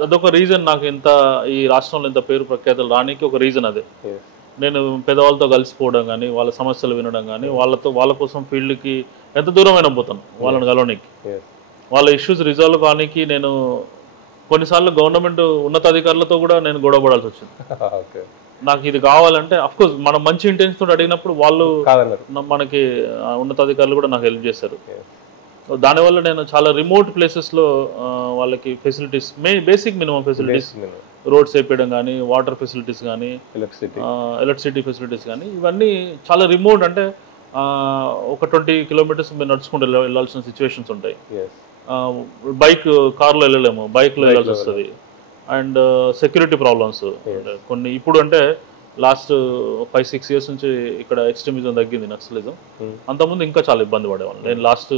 అదొక రీజన్, నాకు ఇంత ఈ రాష్ట్రంలో ఇంత పేరు ప్రఖ్యాతలు రానికి ఒక రీజన్ అదే. నేను పెద్దవాళ్ళతో కలిసిపోవడం కానీ, వాళ్ళ సమస్యలు వినడం కానీ, వాళ్ళ కోసం ఫీల్డ్కి ఎంత దూరమైనా పోతాను వాళ్ళని కలవడానికి, వాళ్ళ ఇష్యూస్ రిజాల్వ్ కానికి. నేను కొన్నిసార్లు గవర్నమెంట్ ఉన్నతాధికారులతో కూడా నేను గొడవపడాల్సి వచ్చింది. నాకు ఇది కావాలంటే అఫ్కోర్స్ మనం మంచి ఇంటెన్షన్తో అడిగినప్పుడు వాళ్ళు మనకి ఉన్నతాధికారులు కూడా నాకు హెల్ప్ చేశారు. దానివల్ల నేను చాలా రిమోట్ ప్లేసెస్లో వాళ్ళకి facilities, basic minimum facilities, roads వేయడం కానీ, వాటర్ ఫెసిలిటీస్ కానీ, ఎలక్ట్రిసిటీ ఫెసిలిటీస్ కానీ, ఇవన్నీ చాలా రిమోట్. అంటే ఒక 20 కిలోమీటర్స్ మేము నడుచుకుంటూ వెళ్ళాల్సిన సిచ్యువేషన్స్ ఉంటాయి. కార్లో వెళ్ళలేము, బైక్లో వెళ్ళాల్సి వస్తుంది. అండ్ సెక్యూరిటీ ప్రాబ్లమ్స్ కొన్ని. ఇప్పుడు అంటే లాస్ట్ 5-6 ఇయర్స్ నుంచి ఇక్కడ ఎక్స్ట్రీమిజం తగ్గింది, నక్సలిజం. అంతకుముందు ఇంకా చాలా ఇబ్బంది పడేవాళ్ళు. నేను లాస్ట్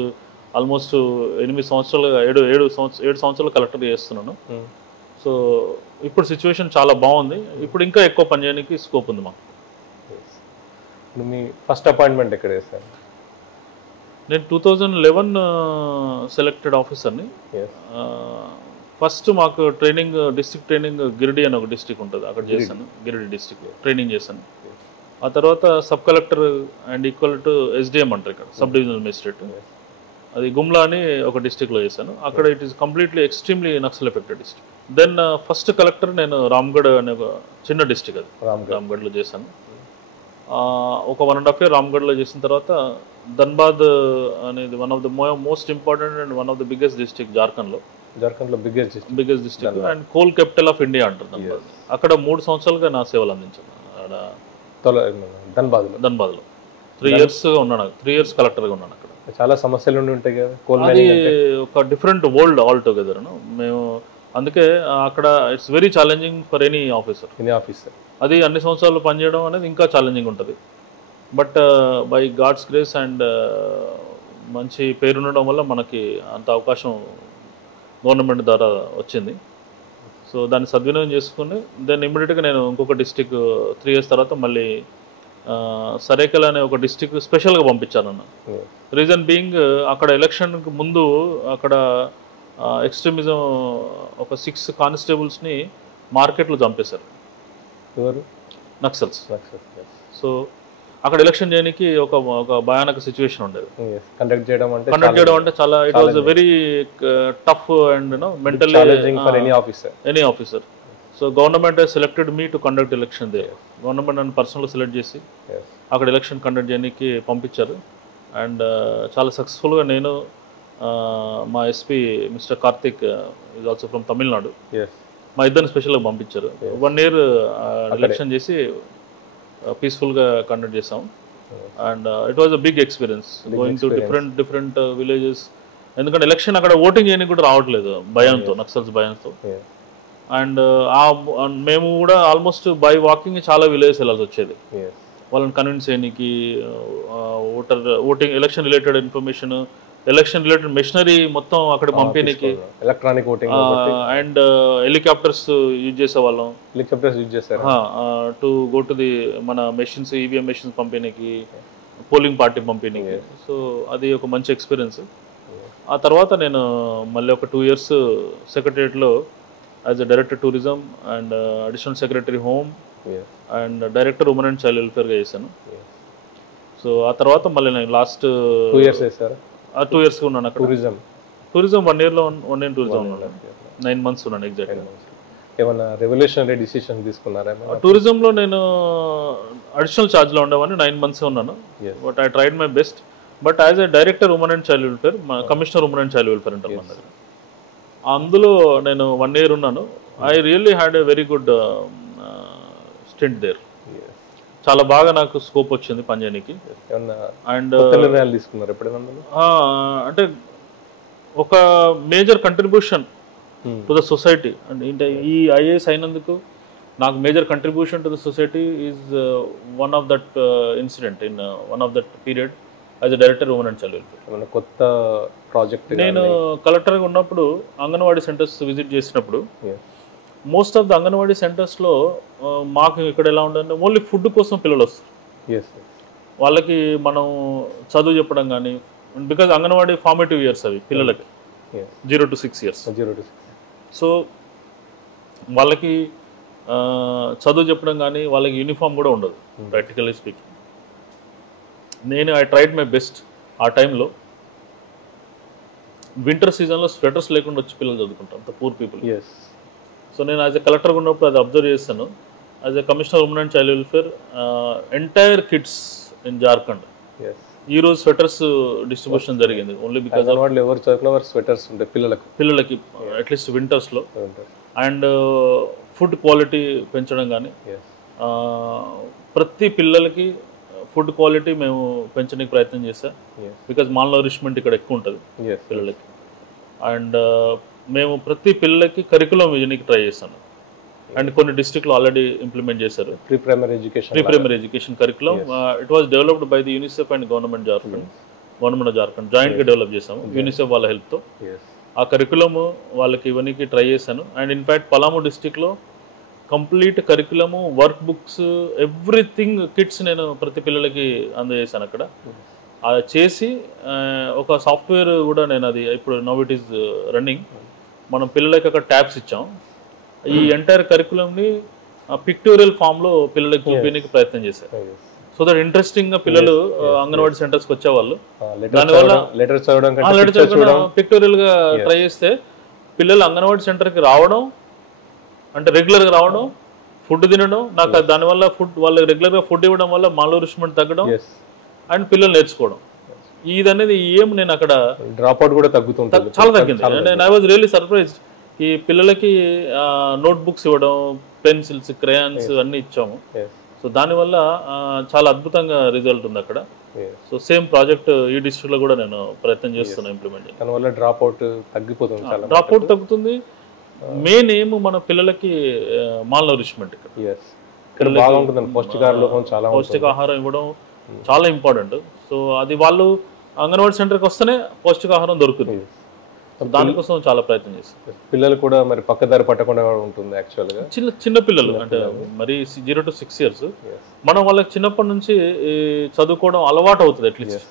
ఆల్మోస్ట్ 8 సంవత్సరాలుగా 7 సంవత్సరాలు కలెక్టర్ చేస్తున్నాను. సో ఇప్పుడు సిచ్యువేషన్ చాలా బాగుంది. ఇప్పుడు ఇంకా ఎక్కువ పని చేయడానికి స్కోప్ ఉంది మాకు. మీ ఫస్ట్ అపాయింట్మెంట్ ఎక్కడ చేశారు? నేను 2011 సెలెక్టెడ్ ఆఫీసర్ని. ఫస్ట్ మాకు ట్రైనింగ్, డిస్ట్రిక్ట్ ట్రైనింగ్ గిరిడి అని ఒక డిస్ట్రిక్ట్ ఉంటుంది, అక్కడ చేశాను. గిరిడి డిస్ట్రిక్ట్లో ట్రైనింగ్ చేశాను. ఆ తర్వాత sub collector and equal to SDM అంటారు ఇక్కడ, సబ్ డివిజనల్ మేజిస్ట్రేట్. అది గుమ్లా అని ఒక డిస్ట్రిక్ట్లో చేశాను. అక్కడ it is completely extremely Naxal affected district. Then first collector నేను రామ్గఢ్ అనే ఒక చిన్న డిస్ట్రిక్ట్, అది రామ్గఢ్లో చేశాను. ఒక 1.5 ఇయర్ రామ్గఢ్లో చేసిన తర్వాత ధన్బాద్ అనేది one of the most important and one of the biggest district జార్ఖండ్లో biggest district and coal capital of India అంటారు ధన్బాద్. అక్కడ 3 సంవత్సరాలుగా నా సేవలు అందించాను. ధన్బాద్లో 3 ఇయర్స్ ఉన్నాను. 3 ఇయర్స్ కలెక్టర్గా ఉన్నాను. అక్కడ చాలా సమస్యలు ఉంటాయి కదా, అది ఒక డిఫరెంట్ వరల్డ్ ఆల్ టుగెదర్. మేము అందుకే అక్కడ it's very challenging for any officer. అది అన్ని సంవత్సరాలు పనిచేయడం అనేది ఇంకా ఛాలెంజింగ్ ఉంటుంది. But by God's grace and మంచి పేరుండడం వల్ల మనకి అంత అవకాశం గవర్నమెంట్ ద్వారా వచ్చింది. సో దాన్ని సద్వినియోగం చేసుకుని దెన్ ఇమ్మీడియట్గా నేను ఇంకొక డిస్టిక్ 3 ఇయర్స్ తర్వాత మళ్ళీ సరేకల్ అనే ఒక డిస్టిక్ స్పెషల్గా పంపించాను. రీజన్ బీయింగ్ అక్కడ ఎలక్షన్కి ముందు అక్కడ ఎక్స్ట్రీమిజం ఒక 6 కానిస్టేబుల్స్ని మార్కెట్లో చంపేశారు, నక్సల్స్. సో అక్కడ ఎలక్షన్ చేయడానికి ఒక భయానక సిచ్యువేషన్ ఉండేది. కండక్ట్ చేయడం అంటే చాలా it was very tough and mentally any officer. So government selected me to conduct election they. Government నన్ను పర్సనల్గా సెలెక్ట్ చేసి అక్కడ ఎలక్షన్ కండక్ట్ చేయడానికి పంపించారు. అండ్ చాలా సక్సెస్ఫుల్గా నేను, మా SP mister Karthik is also from Tamil Nadu, మా ఇద్దరిని స్పెషల్గా పంపించారు. 1 ఇయర్ ఎలక్షన్ చేసి పీస్ఫుల్గా కండక్ట్ చేసాం. And it was a big experience going to different villages. ఎందుకంటే ఎలక్షన్ అక్కడ ఓటింగ్ చేయడానికి కూడా రావట్లేదు భయంతో, నక్సల్స్ భయంతో. అండ్ మేము కూడా ఆల్మోస్ట్ బై వాకింగ్ చాలా విలేజెస్ వెళ్ళాల్సి వచ్చేది వాళ్ళని కన్విన్స్ చేయడానికి. Voting election related information, election related machinery మొత్తం అక్కడ పంపిణీకి, electronic voting and helicopters use చేసేవాళ్ళం. టు గో టు ది మన మెషిన్స్, ఈవీఎం మెషిన్స్ పంపిణీకి, పోలింగ్ పార్టీ పంపిణీకి. సో అది ఒక మంచి ఎక్స్పీరియన్స్. ఆ తర్వాత నేను మళ్ళీ ఒక 2 ఇయర్స్ సెక్రటరియట్లో as a director tourism and additional secretary home and director women and child వెల్ఫేర్గా చేశాను. సో ఆ తర్వాత మళ్ళీ నేను లాస్ట్ 2 ఇయర్స్ 2 ఇయర్స్గా ఉన్నాను అక్కడ. టూరిజం 1 yearలో 1 year టూరిజం ఉన్నాను. 9 months ఉన్నాను ఎగ్జాక్ట్గా. ఏమన్నా రెవల్యూషనరీ డిసిషన్ తీసుకున్నారా? టూరిజంలో నేను అడిషనల్ ఛార్జ్లో ఉండేవాడిని. 9 months ఉన్నాను. But I tried my best. But as a director women and child welfare, commissioner women and child welfare అంటారు మన దగ్గర. అందులో నేను 1 year ఉన్నాను. I really had a very good stint there. చాలా బాగా నాకు స్కోప్ వచ్చింది పనిచేయడానికి. అండ్ తీసుకున్నారు ఎప్పుడైనా? అంటే ఒక major contribution to the society. అంటే ఈ ఐఏఎస్ అయినందుకు నాకు major contribution to the society is one of that incident in one of that period as a director women and child welfare. కొత్త ప్రాజెక్ట్ నేను కలెక్టర్గా ఉన్నప్పుడు అంగన్వాడీ సెంటర్స్ విజిట్ చేసినప్పుడు most of the anganwadi సెంటర్స్లో మాకు ఇక్కడ ఎలా ఉంటుందంటే ఓన్లీ ఫుడ్ కోసం పిల్లలు వస్తారు. వాళ్ళకి మనం చదువు చెప్పడం కానీ, బికాజ్ అంగన్వాడీ ఫార్మేటివ్ ఇయర్స్ అవి పిల్లలకి 0 to 6 years. సో వాళ్ళకి చదువు చెప్పడం కానీ, వాళ్ళకి యూనిఫామ్ కూడా ఉండదు ప్రాక్టికల్లీ స్పీకింగ్. నేను ఐ ట్రైడ్ మై బెస్ట్. ఆ టైంలో వింటర్ సీజన్లో స్వెటర్స్ లేకుండా వచ్చి పిల్లలు చదువుకుంటాం, ద పూర్ పీపుల్. సో నేను యాజ్ ఎ కలెక్టర్గా ఉన్నప్పుడు అది అబ్జర్వ్ చేస్తాను. As a commissioner women and child welfare, entire kids in Jharkhand ఈ రోజు స్వెటర్స్ డిస్ట్రిబ్యూషన్ జరిగింది. ఓన్లీ బికాజ్ ఎవరు చదువుకున్న స్వెటర్స్ ఉంటాయి పిల్లలకి అట్లీస్ట్ వింటర్స్లో. అండ్ ఫుడ్ క్వాలిటీ పెంచడం కానీ, ప్రతి పిల్లలకి ఫుడ్ క్వాలిటీ మేము పెంచడానికి ప్రయత్నం చేస్తాం. బికాజ్ మాల్ నరిష్మెంట్ ఇక్కడ ఎక్కువ ఉంటుంది పిల్లలకి. అండ్ మేము ప్రతి పిల్లలకి కరికులం విజనికి ట్రై చేస్తాను. అండ్ కొన్ని డిస్ట్రిక్ట్లో ఆల్రెడీ ఇంప్లిమెంట్ చేశారు pre primary education curriculum. It was developed by the UNICEF and government of Jharkhand జాయింట్గా డెవలప్ చేసాము యూనిసెఫ్ వాళ్ళ హెల్ప్తో. ఆ కరికులము వాళ్ళకి ఇవన్నీ ట్రై చేశాను. అండ్ ఇన్ఫ్యాక్ట్ పలాము డిస్ట్రిక్ట్లో complete curriculum, work books, everything kits నేను ప్రతి పిల్లలకి అందజేశాను అక్కడ. అది చేసి ఒక సాఫ్ట్వేర్ కూడా నేను అది ఇప్పుడు నౌ ఇట్ ఈస్ రన్నింగ్. మనం పిల్లలకి అక్కడ ట్యాబ్స్ ఇచ్చాం. ఈ ఎంటైర్ కరికులంని పిక్టోరియల్ ఫామ్లో పిల్లలకి చూపించడానికి ప్రయత్నం చేశారు. సో దట్ ఇంట్రెస్టింగ్గా పిల్లలు అంగన్వాడీ సెంటర్స్కి వచ్చేవాళ్ళు. దానివల్ల లెటర్ చదవడం పిక్టోరియల్గా ట్రై చేస్తే పిల్లలు అంగన్వాడీ సెంటర్కి రావడం, అంటే రెగ్యులర్గా రావడం, ఫుడ్ తినడం. నాకు దానివల్ల ఫుడ్ వాళ్ళకి రెగ్యులర్గా ఫుడ్ ఇవ్వడం వల్ల మాల్నూరిష్మెంట్ తగ్గడం అండ్ పిల్లలు నేర్చుకోవడం. ఇది అనేది ఏం నేను అక్కడ డ్రాప్ అవుట్ కూడా తగ్గుతుంది, చాలా తగ్గింది. And I was really surprised. ఈ పిల్లలకి నోట్బుక్స్ ఇవ్వడం, పెన్సిల్స్, క్రేయాన్స్ అన్నీ ఇచ్చాము. సో దానివల్ల చాలా అద్భుతంగా రిజల్ట్ ఉంది అక్కడ. సో సేమ్ ప్రాజెక్ట్ ఈ డిస్ట్రిక్ట్లో కూడా నేను ప్రయత్నం చేస్తున్నాను ఇంప్లిమెంట్ చేయడం. దానివల్ల డ్రాప్ అవుట్ తగ్గిపోతుంది, డ్రాప్ అవుట్ తగ్గుతుంది. మెయిన్ ఏం మన పిల్లలకి మాల్ నరిష్మెంట్ పౌష్టికాహారం ఇవ్వడం చాలా ఇంపార్టెంట్. సో అది వాళ్ళు అంగన్వాడీ సెంటర్కి వస్తేనే పౌష్టికాహారం దొరుకుతుంది. దానికోసం చాలా ప్రయత్నం చేస్తారు. పిల్లలు కూడా మరి పక్కదారి పట్టకుండా ఉంటుంది యాక్చువల్గా. చిన్న పిల్లలు అంటే మరి 0 to 6 years మనం వాళ్ళకి చిన్నప్పటి నుంచి చదువుకోవడం అలవాటు అవుతుంది. అట్లీస్ట్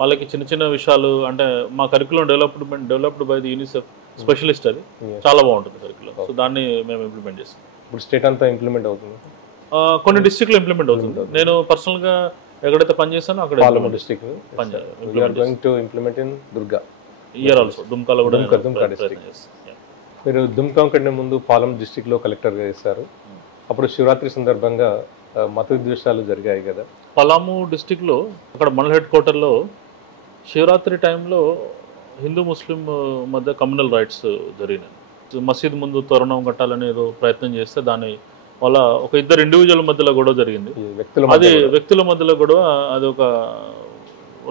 వాళ్ళకి చిన్న చిన్న విషయాలు, అంటే మా curriculum developed by the UNICEF specialist, అది చాలా బాగుంటుంది కరికులం. సో దాన్ని మేము ఇంప్లిమెంట్ చేస్తాం. ఇప్పుడు స్టేట్ అంతా ఇంప్లిమెంట్ అవుతుంది, కొన్ని డిస్ట్రిక్ట్లో ఇంప్లిమెంట్ అవుతుంది. నేను పర్సనల్గా ఎక్కడైతే పనిచేస్తానో అక్కడ ఇయర్ ఆల్సో దుమ్కాలో కూడా. మీరు దుమ్కా కంటే ముందు పాలం డిస్ట్రిక్ట్లో కలెక్టర్గా చేశారు. అప్పుడు శివరాత్రి సందర్భంగా మత విద్వేషాలు జరిగాయి కదా పలాము డిస్ట్రిక్ట్లో. అక్కడ మండల్ హెడ్ క్వార్టర్లో శివరాత్రి టైంలో హిందూ ముస్లిం మధ్య కమ్యూనల్ రైట్స్ జరిగినాయి. మసీద్ ముందు తోరణం కట్టాలని ఏదో ప్రయత్నం చేస్తే దాని వల్ల ఒక ఇద్దరు ఇండివిజువల్ మధ్యలో గొడవ జరిగింది. అది వ్యక్తుల మధ్యలో గొడవ, అది ఒక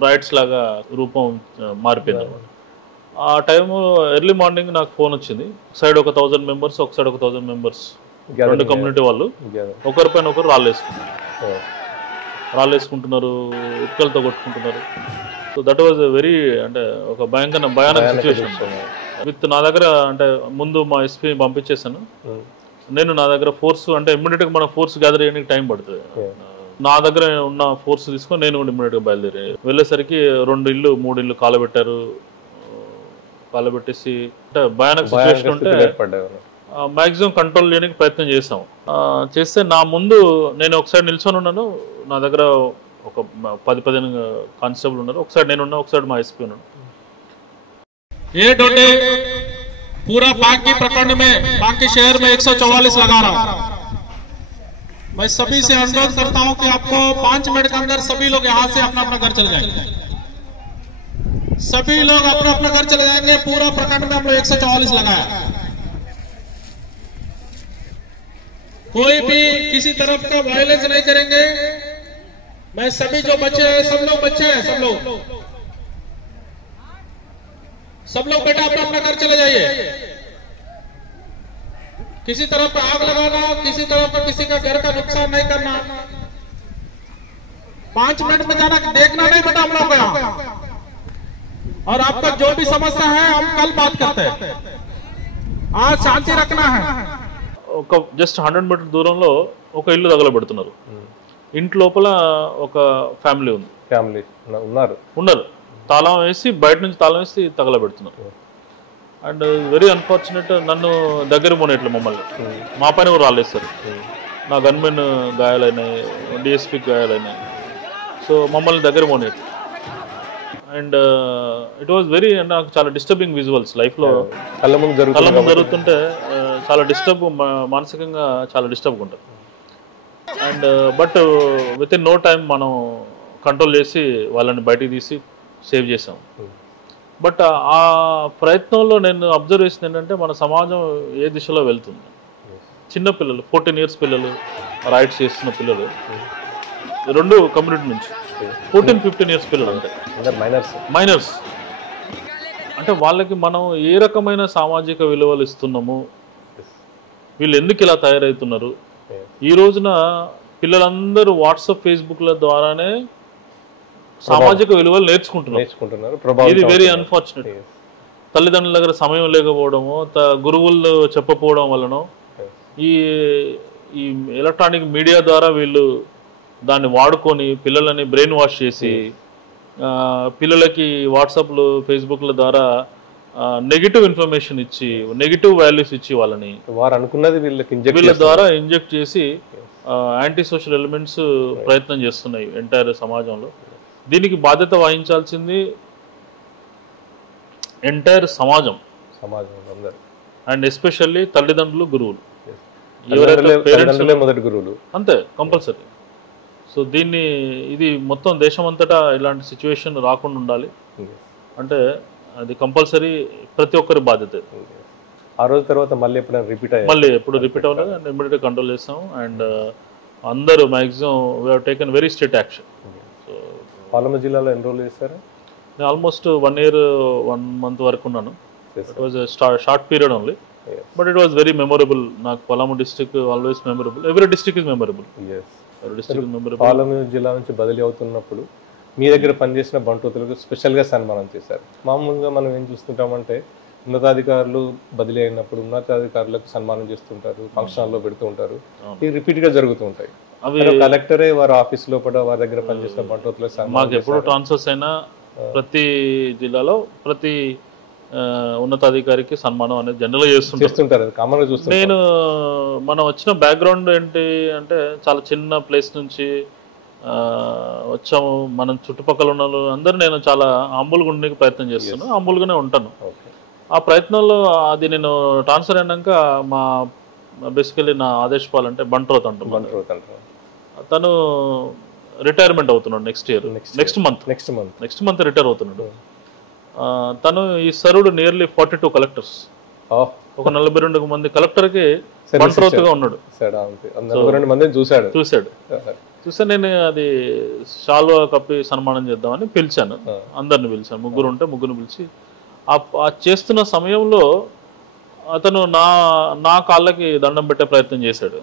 రైట్స్ లాగా రూపం మారిపోయింది. ఆ టైము ఎర్లీ మార్నింగ్ నాకు ఫోన్ వచ్చింది. ఒక సైడ్ 1000 members, ఒక సైడ్ 1000 members, రెండు కమ్యూనిటీ వాళ్ళు ఒకరిపైన ఒకరు రాళ్ళేసుకుంటున్నారు, ఇటుకలతో కొట్టుకుంటున్నారు. సో దట్ వాజ్ వెరీ, అంటే ఒక భయానక సిచ్యువేషన్. విత్ నా దగ్గర అంటే ముందు మా ఎస్పీ పంపించేసాను. నేను నా దగ్గర ఫోర్స్, అంటే ఇమ్మీడియట్గా మన ఫోర్స్ గ్యాదర్ చేయడానికి టైం పడుతుంది. నా దగ్గర ఉన్న ఫోర్స్ తీసుకొని నేను కూడా ఇమ్మీడియట్గా బయలుదేరి వెళ్ళేసరికి 2 ఇళ్ళు 3 ఇళ్ళు కాలబెట్టేసి, అంటే భయానక సిచ్యువేషన్ ఉంటే మ్యాక్సిమం కంట్రోల్ చేయడానికి ప్రయత్నం చేస్తే నా ముందు నేను ఒక సైడ్ నిల్చొని ఉన్నాను. నా దగ్గర ఒక 10-15 కానిస్టేబుల్ ఉన్నారు. ఒక సైడ్ నేను ఉన్నా, ఒక సైడ్ మా ఎస్పీ ఉన్నాను. ये डोडे पूरा बाकी प्रखंड में, बाकी शहर में 144 लगा रहा हूं। मैं सभी से अनुरोध करता हूं कि आपको 5 मिनट के अंदर सभी लोग यहां से अपना अपना घर चले जाएंगे। सभी लोग अपना अपना घर चले जाएंगे। पूरा प्रखंड में हम लोग 144 लगाया। कोई भी किसी तरफ का वायलेंस नहीं करेंगे। मैं सभी जो बच्चे हैं, सब लोग बच्चे हैं, सब लोग बेटा अपना अपना घर चले जाइए। किसी तरफ का आग लगाना, किसी तरफ का किसी का घर का नुकसान नहीं करना। 5 मिनट में जाना, देखना नहीं बेटा हम लोग को यहाँ। और आपका जो भी समस्या है हम कल बात करते हैं। आज शांति रखना है। ఒక జస్ట్ 100 మీటర్ దూరంలో ఒక ఇల్లు తగలబెడుతున్నారు. ఇంటి లోపల ఒక ఫ్యామిలీ ఉంది, ఉన్నారు తాళం వేసి బయట నుంచి తాళం వేసి తగలబెడుతున్నారు. అండ్ వెరీ అన్ఫార్చునేట్, నన్ను దగ్గర పోనేట్లు మమ్మల్ని మా పైన కూడా రాలేస్తారు. నా గన్మెన్ గాయాలైనాయి, డిఎస్పీకి గాయాలైనాయి. సో మమ్మల్ని దగ్గర పోనేట్లు. అండ్ ఇట్ వాజ్ వెరీ, నాకు చాలా డిస్టర్బింగ్ విజువల్స్ లైఫ్లో. కళ్ళ ముందు జరుగుతుంటే చాలా డిస్టర్బ్, మానసికంగా చాలా డిస్టర్బ్గా ఉంటుంది. And but with in no time మనం కంట్రోల్ చేసి వాళ్ళని బయటికి తీసి సేవ్ చేసాం. బట్ ఆ ప్రయత్నంలో నేను అబ్జర్వ్ చేసింది ఏంటంటే మన సమాజం ఏ దిశలో వెళ్తుంది. చిన్నపిల్లలు 14 years పిల్లలు, రైట్స్ చేస్తున్న పిల్లలు, 2 కమ్యూనిటీ నుంచి 14-15 years పిల్లలు అంటే మైనర్స్. అంటే వాళ్ళకి మనం ఏ రకమైన సామాజిక విలువలు ఇస్తున్నాము, వీళ్ళు ఎందుకు ఇలా తయారవుతున్నారు. ఈ రోజున పిల్లలందరూ వాట్సాప్, ఫేస్బుక్ల ద్వారానే సామాజిక విలువలు నేర్చుకుంటున్నారు. ఇది వెరీ అన్ఫార్చునేట్. తల్లిదండ్రుల దగ్గర సమయం లేకపోవడము, గురువులు చెప్పకపోవడం వలన ఈ ఎలక్ట్రానిక్ మీడియా ద్వారా వీళ్ళు దాన్ని వాడుకొని పిల్లలని బ్రెయిన్ వాష్ చేసి పిల్లలకి వాట్సాప్లు, ఫేస్బుక్ల ద్వారా నెగిటివ్ ఇన్ఫర్మేషన్ ఇచ్చి, నెగిటివ్ వాల్యూస్ ఇచ్చి వాళ్ళని వారు అనుకున్నది వీళ్ళ ద్వారా ఇంజెక్ట్ చేసి యాంటీ సోషల్ ఎలిమెంట్స్ ప్రయత్నం చేస్తున్నాయి ఎంటైర్ సమాజంలో. దీనికి బాధ్యత వహించాల్సింది ఎంటైర్ సమాజం అండ్ ఎస్పెషల్లీ తల్లిదండ్రులు, గురువులు, మొదటి గురువులు అంతే కంపల్సరీ. సో దీన్ని ఇది మొత్తం దేశం అంతటా ఇలాంటి సిచ్యువేషన్ రాకుండా ఉండాలి అంటే అది కంపల్సరీ ప్రతి ఒక్కరి బాధ్యత. ఆ రోజు తర్వాత మళ్ళీ ఎప్పుడు రిపీట్ అవ్వలేదు అండ్ ఇమ్మీడియట్గా కంట్రోల్ చేస్తాం. అండ్ అందరూ maximum we have taken very strict action. So Palamuru జిల్లాలో ఎన్ని రోజులు చేస్తారు? నేను ఆల్మోస్ట్ 1 year 1 month వరకు ఉన్నాను. It was short period only, but it was very memorable. నాకు Palamuru district always memorable. Every district is memorable. Palamuru జిల్లా నుంచి బదిలీ అవుతున్నప్పుడు మీ దగ్గర పనిచేసిన బంటూతులకు స్పెషల్గా సన్మానం చేశారు. మామూలుగా మనం ఏం చూస్తుంటామంటే ఉన్నతాధికారులు బదిలీ అయినప్పుడు ఉన్నతాధికారులకు సన్మానం చేస్తుంటారు, ఫంక్షన్ హాల్లో పెడుతూ ఉంటారు. ఇవి రిపీట్గా జరుగుతూ ఉంటాయి. అవి కలెక్టరే వారి ఆఫీస్ లోపల వారి దగ్గర పనిచేసిన బంటూతులకు మాకు ఎప్పుడు ట్రాన్స్ఫర్స్ అయినా ప్రతి జిల్లాలో ప్రతి ఉన్నతాధికారికి సన్మానం అనేది జనరల్గా చేస్తుంటారు, కామన్గా చూస్తుంటారు. నేను మనం వచ్చిన బ్యాక్గ్రౌండ్ ఏంటి అంటే చాలా చిన్న ప్లేస్ నుంచి వచ్చాము. మనం చుట్టుపక్కల ఉన్న అందరూ నేను చాలా హంబుల్గా ఉండడానికి ప్రయత్నం చేస్తున్నాను, హంబుల్గానే ఉంటాను. ఆ ప్రయత్నంలో అది నేను ట్రాన్స్ఫర్ అయినాక మా బేసికలీ నా ఆదేశపాల్ అంటే బంట్రోత్ అంటారు, తను రిటైర్మెంట్ అవుతున్నాడు నెక్స్ట్ మంత్ రిటైర్ అవుతున్నాడు. తను ఈ సర్వ్డ్ నియర్లీ 42 కలెక్టర్స్. ఒక 42 మంది కలెక్టర్కి బంట్రోత్గా ఉన్నాడు. చూసా నేను అది షాల్వా కప్పి సన్మానం చేద్దామని పిలిచాను. అందరిని పిలిచాను, ముగ్గురిని పిలిచి ఆ చేస్తున్న సమయంలో అతను నా కాళ్ళకి దండం పెట్టే ప్రయత్నం చేశాడు.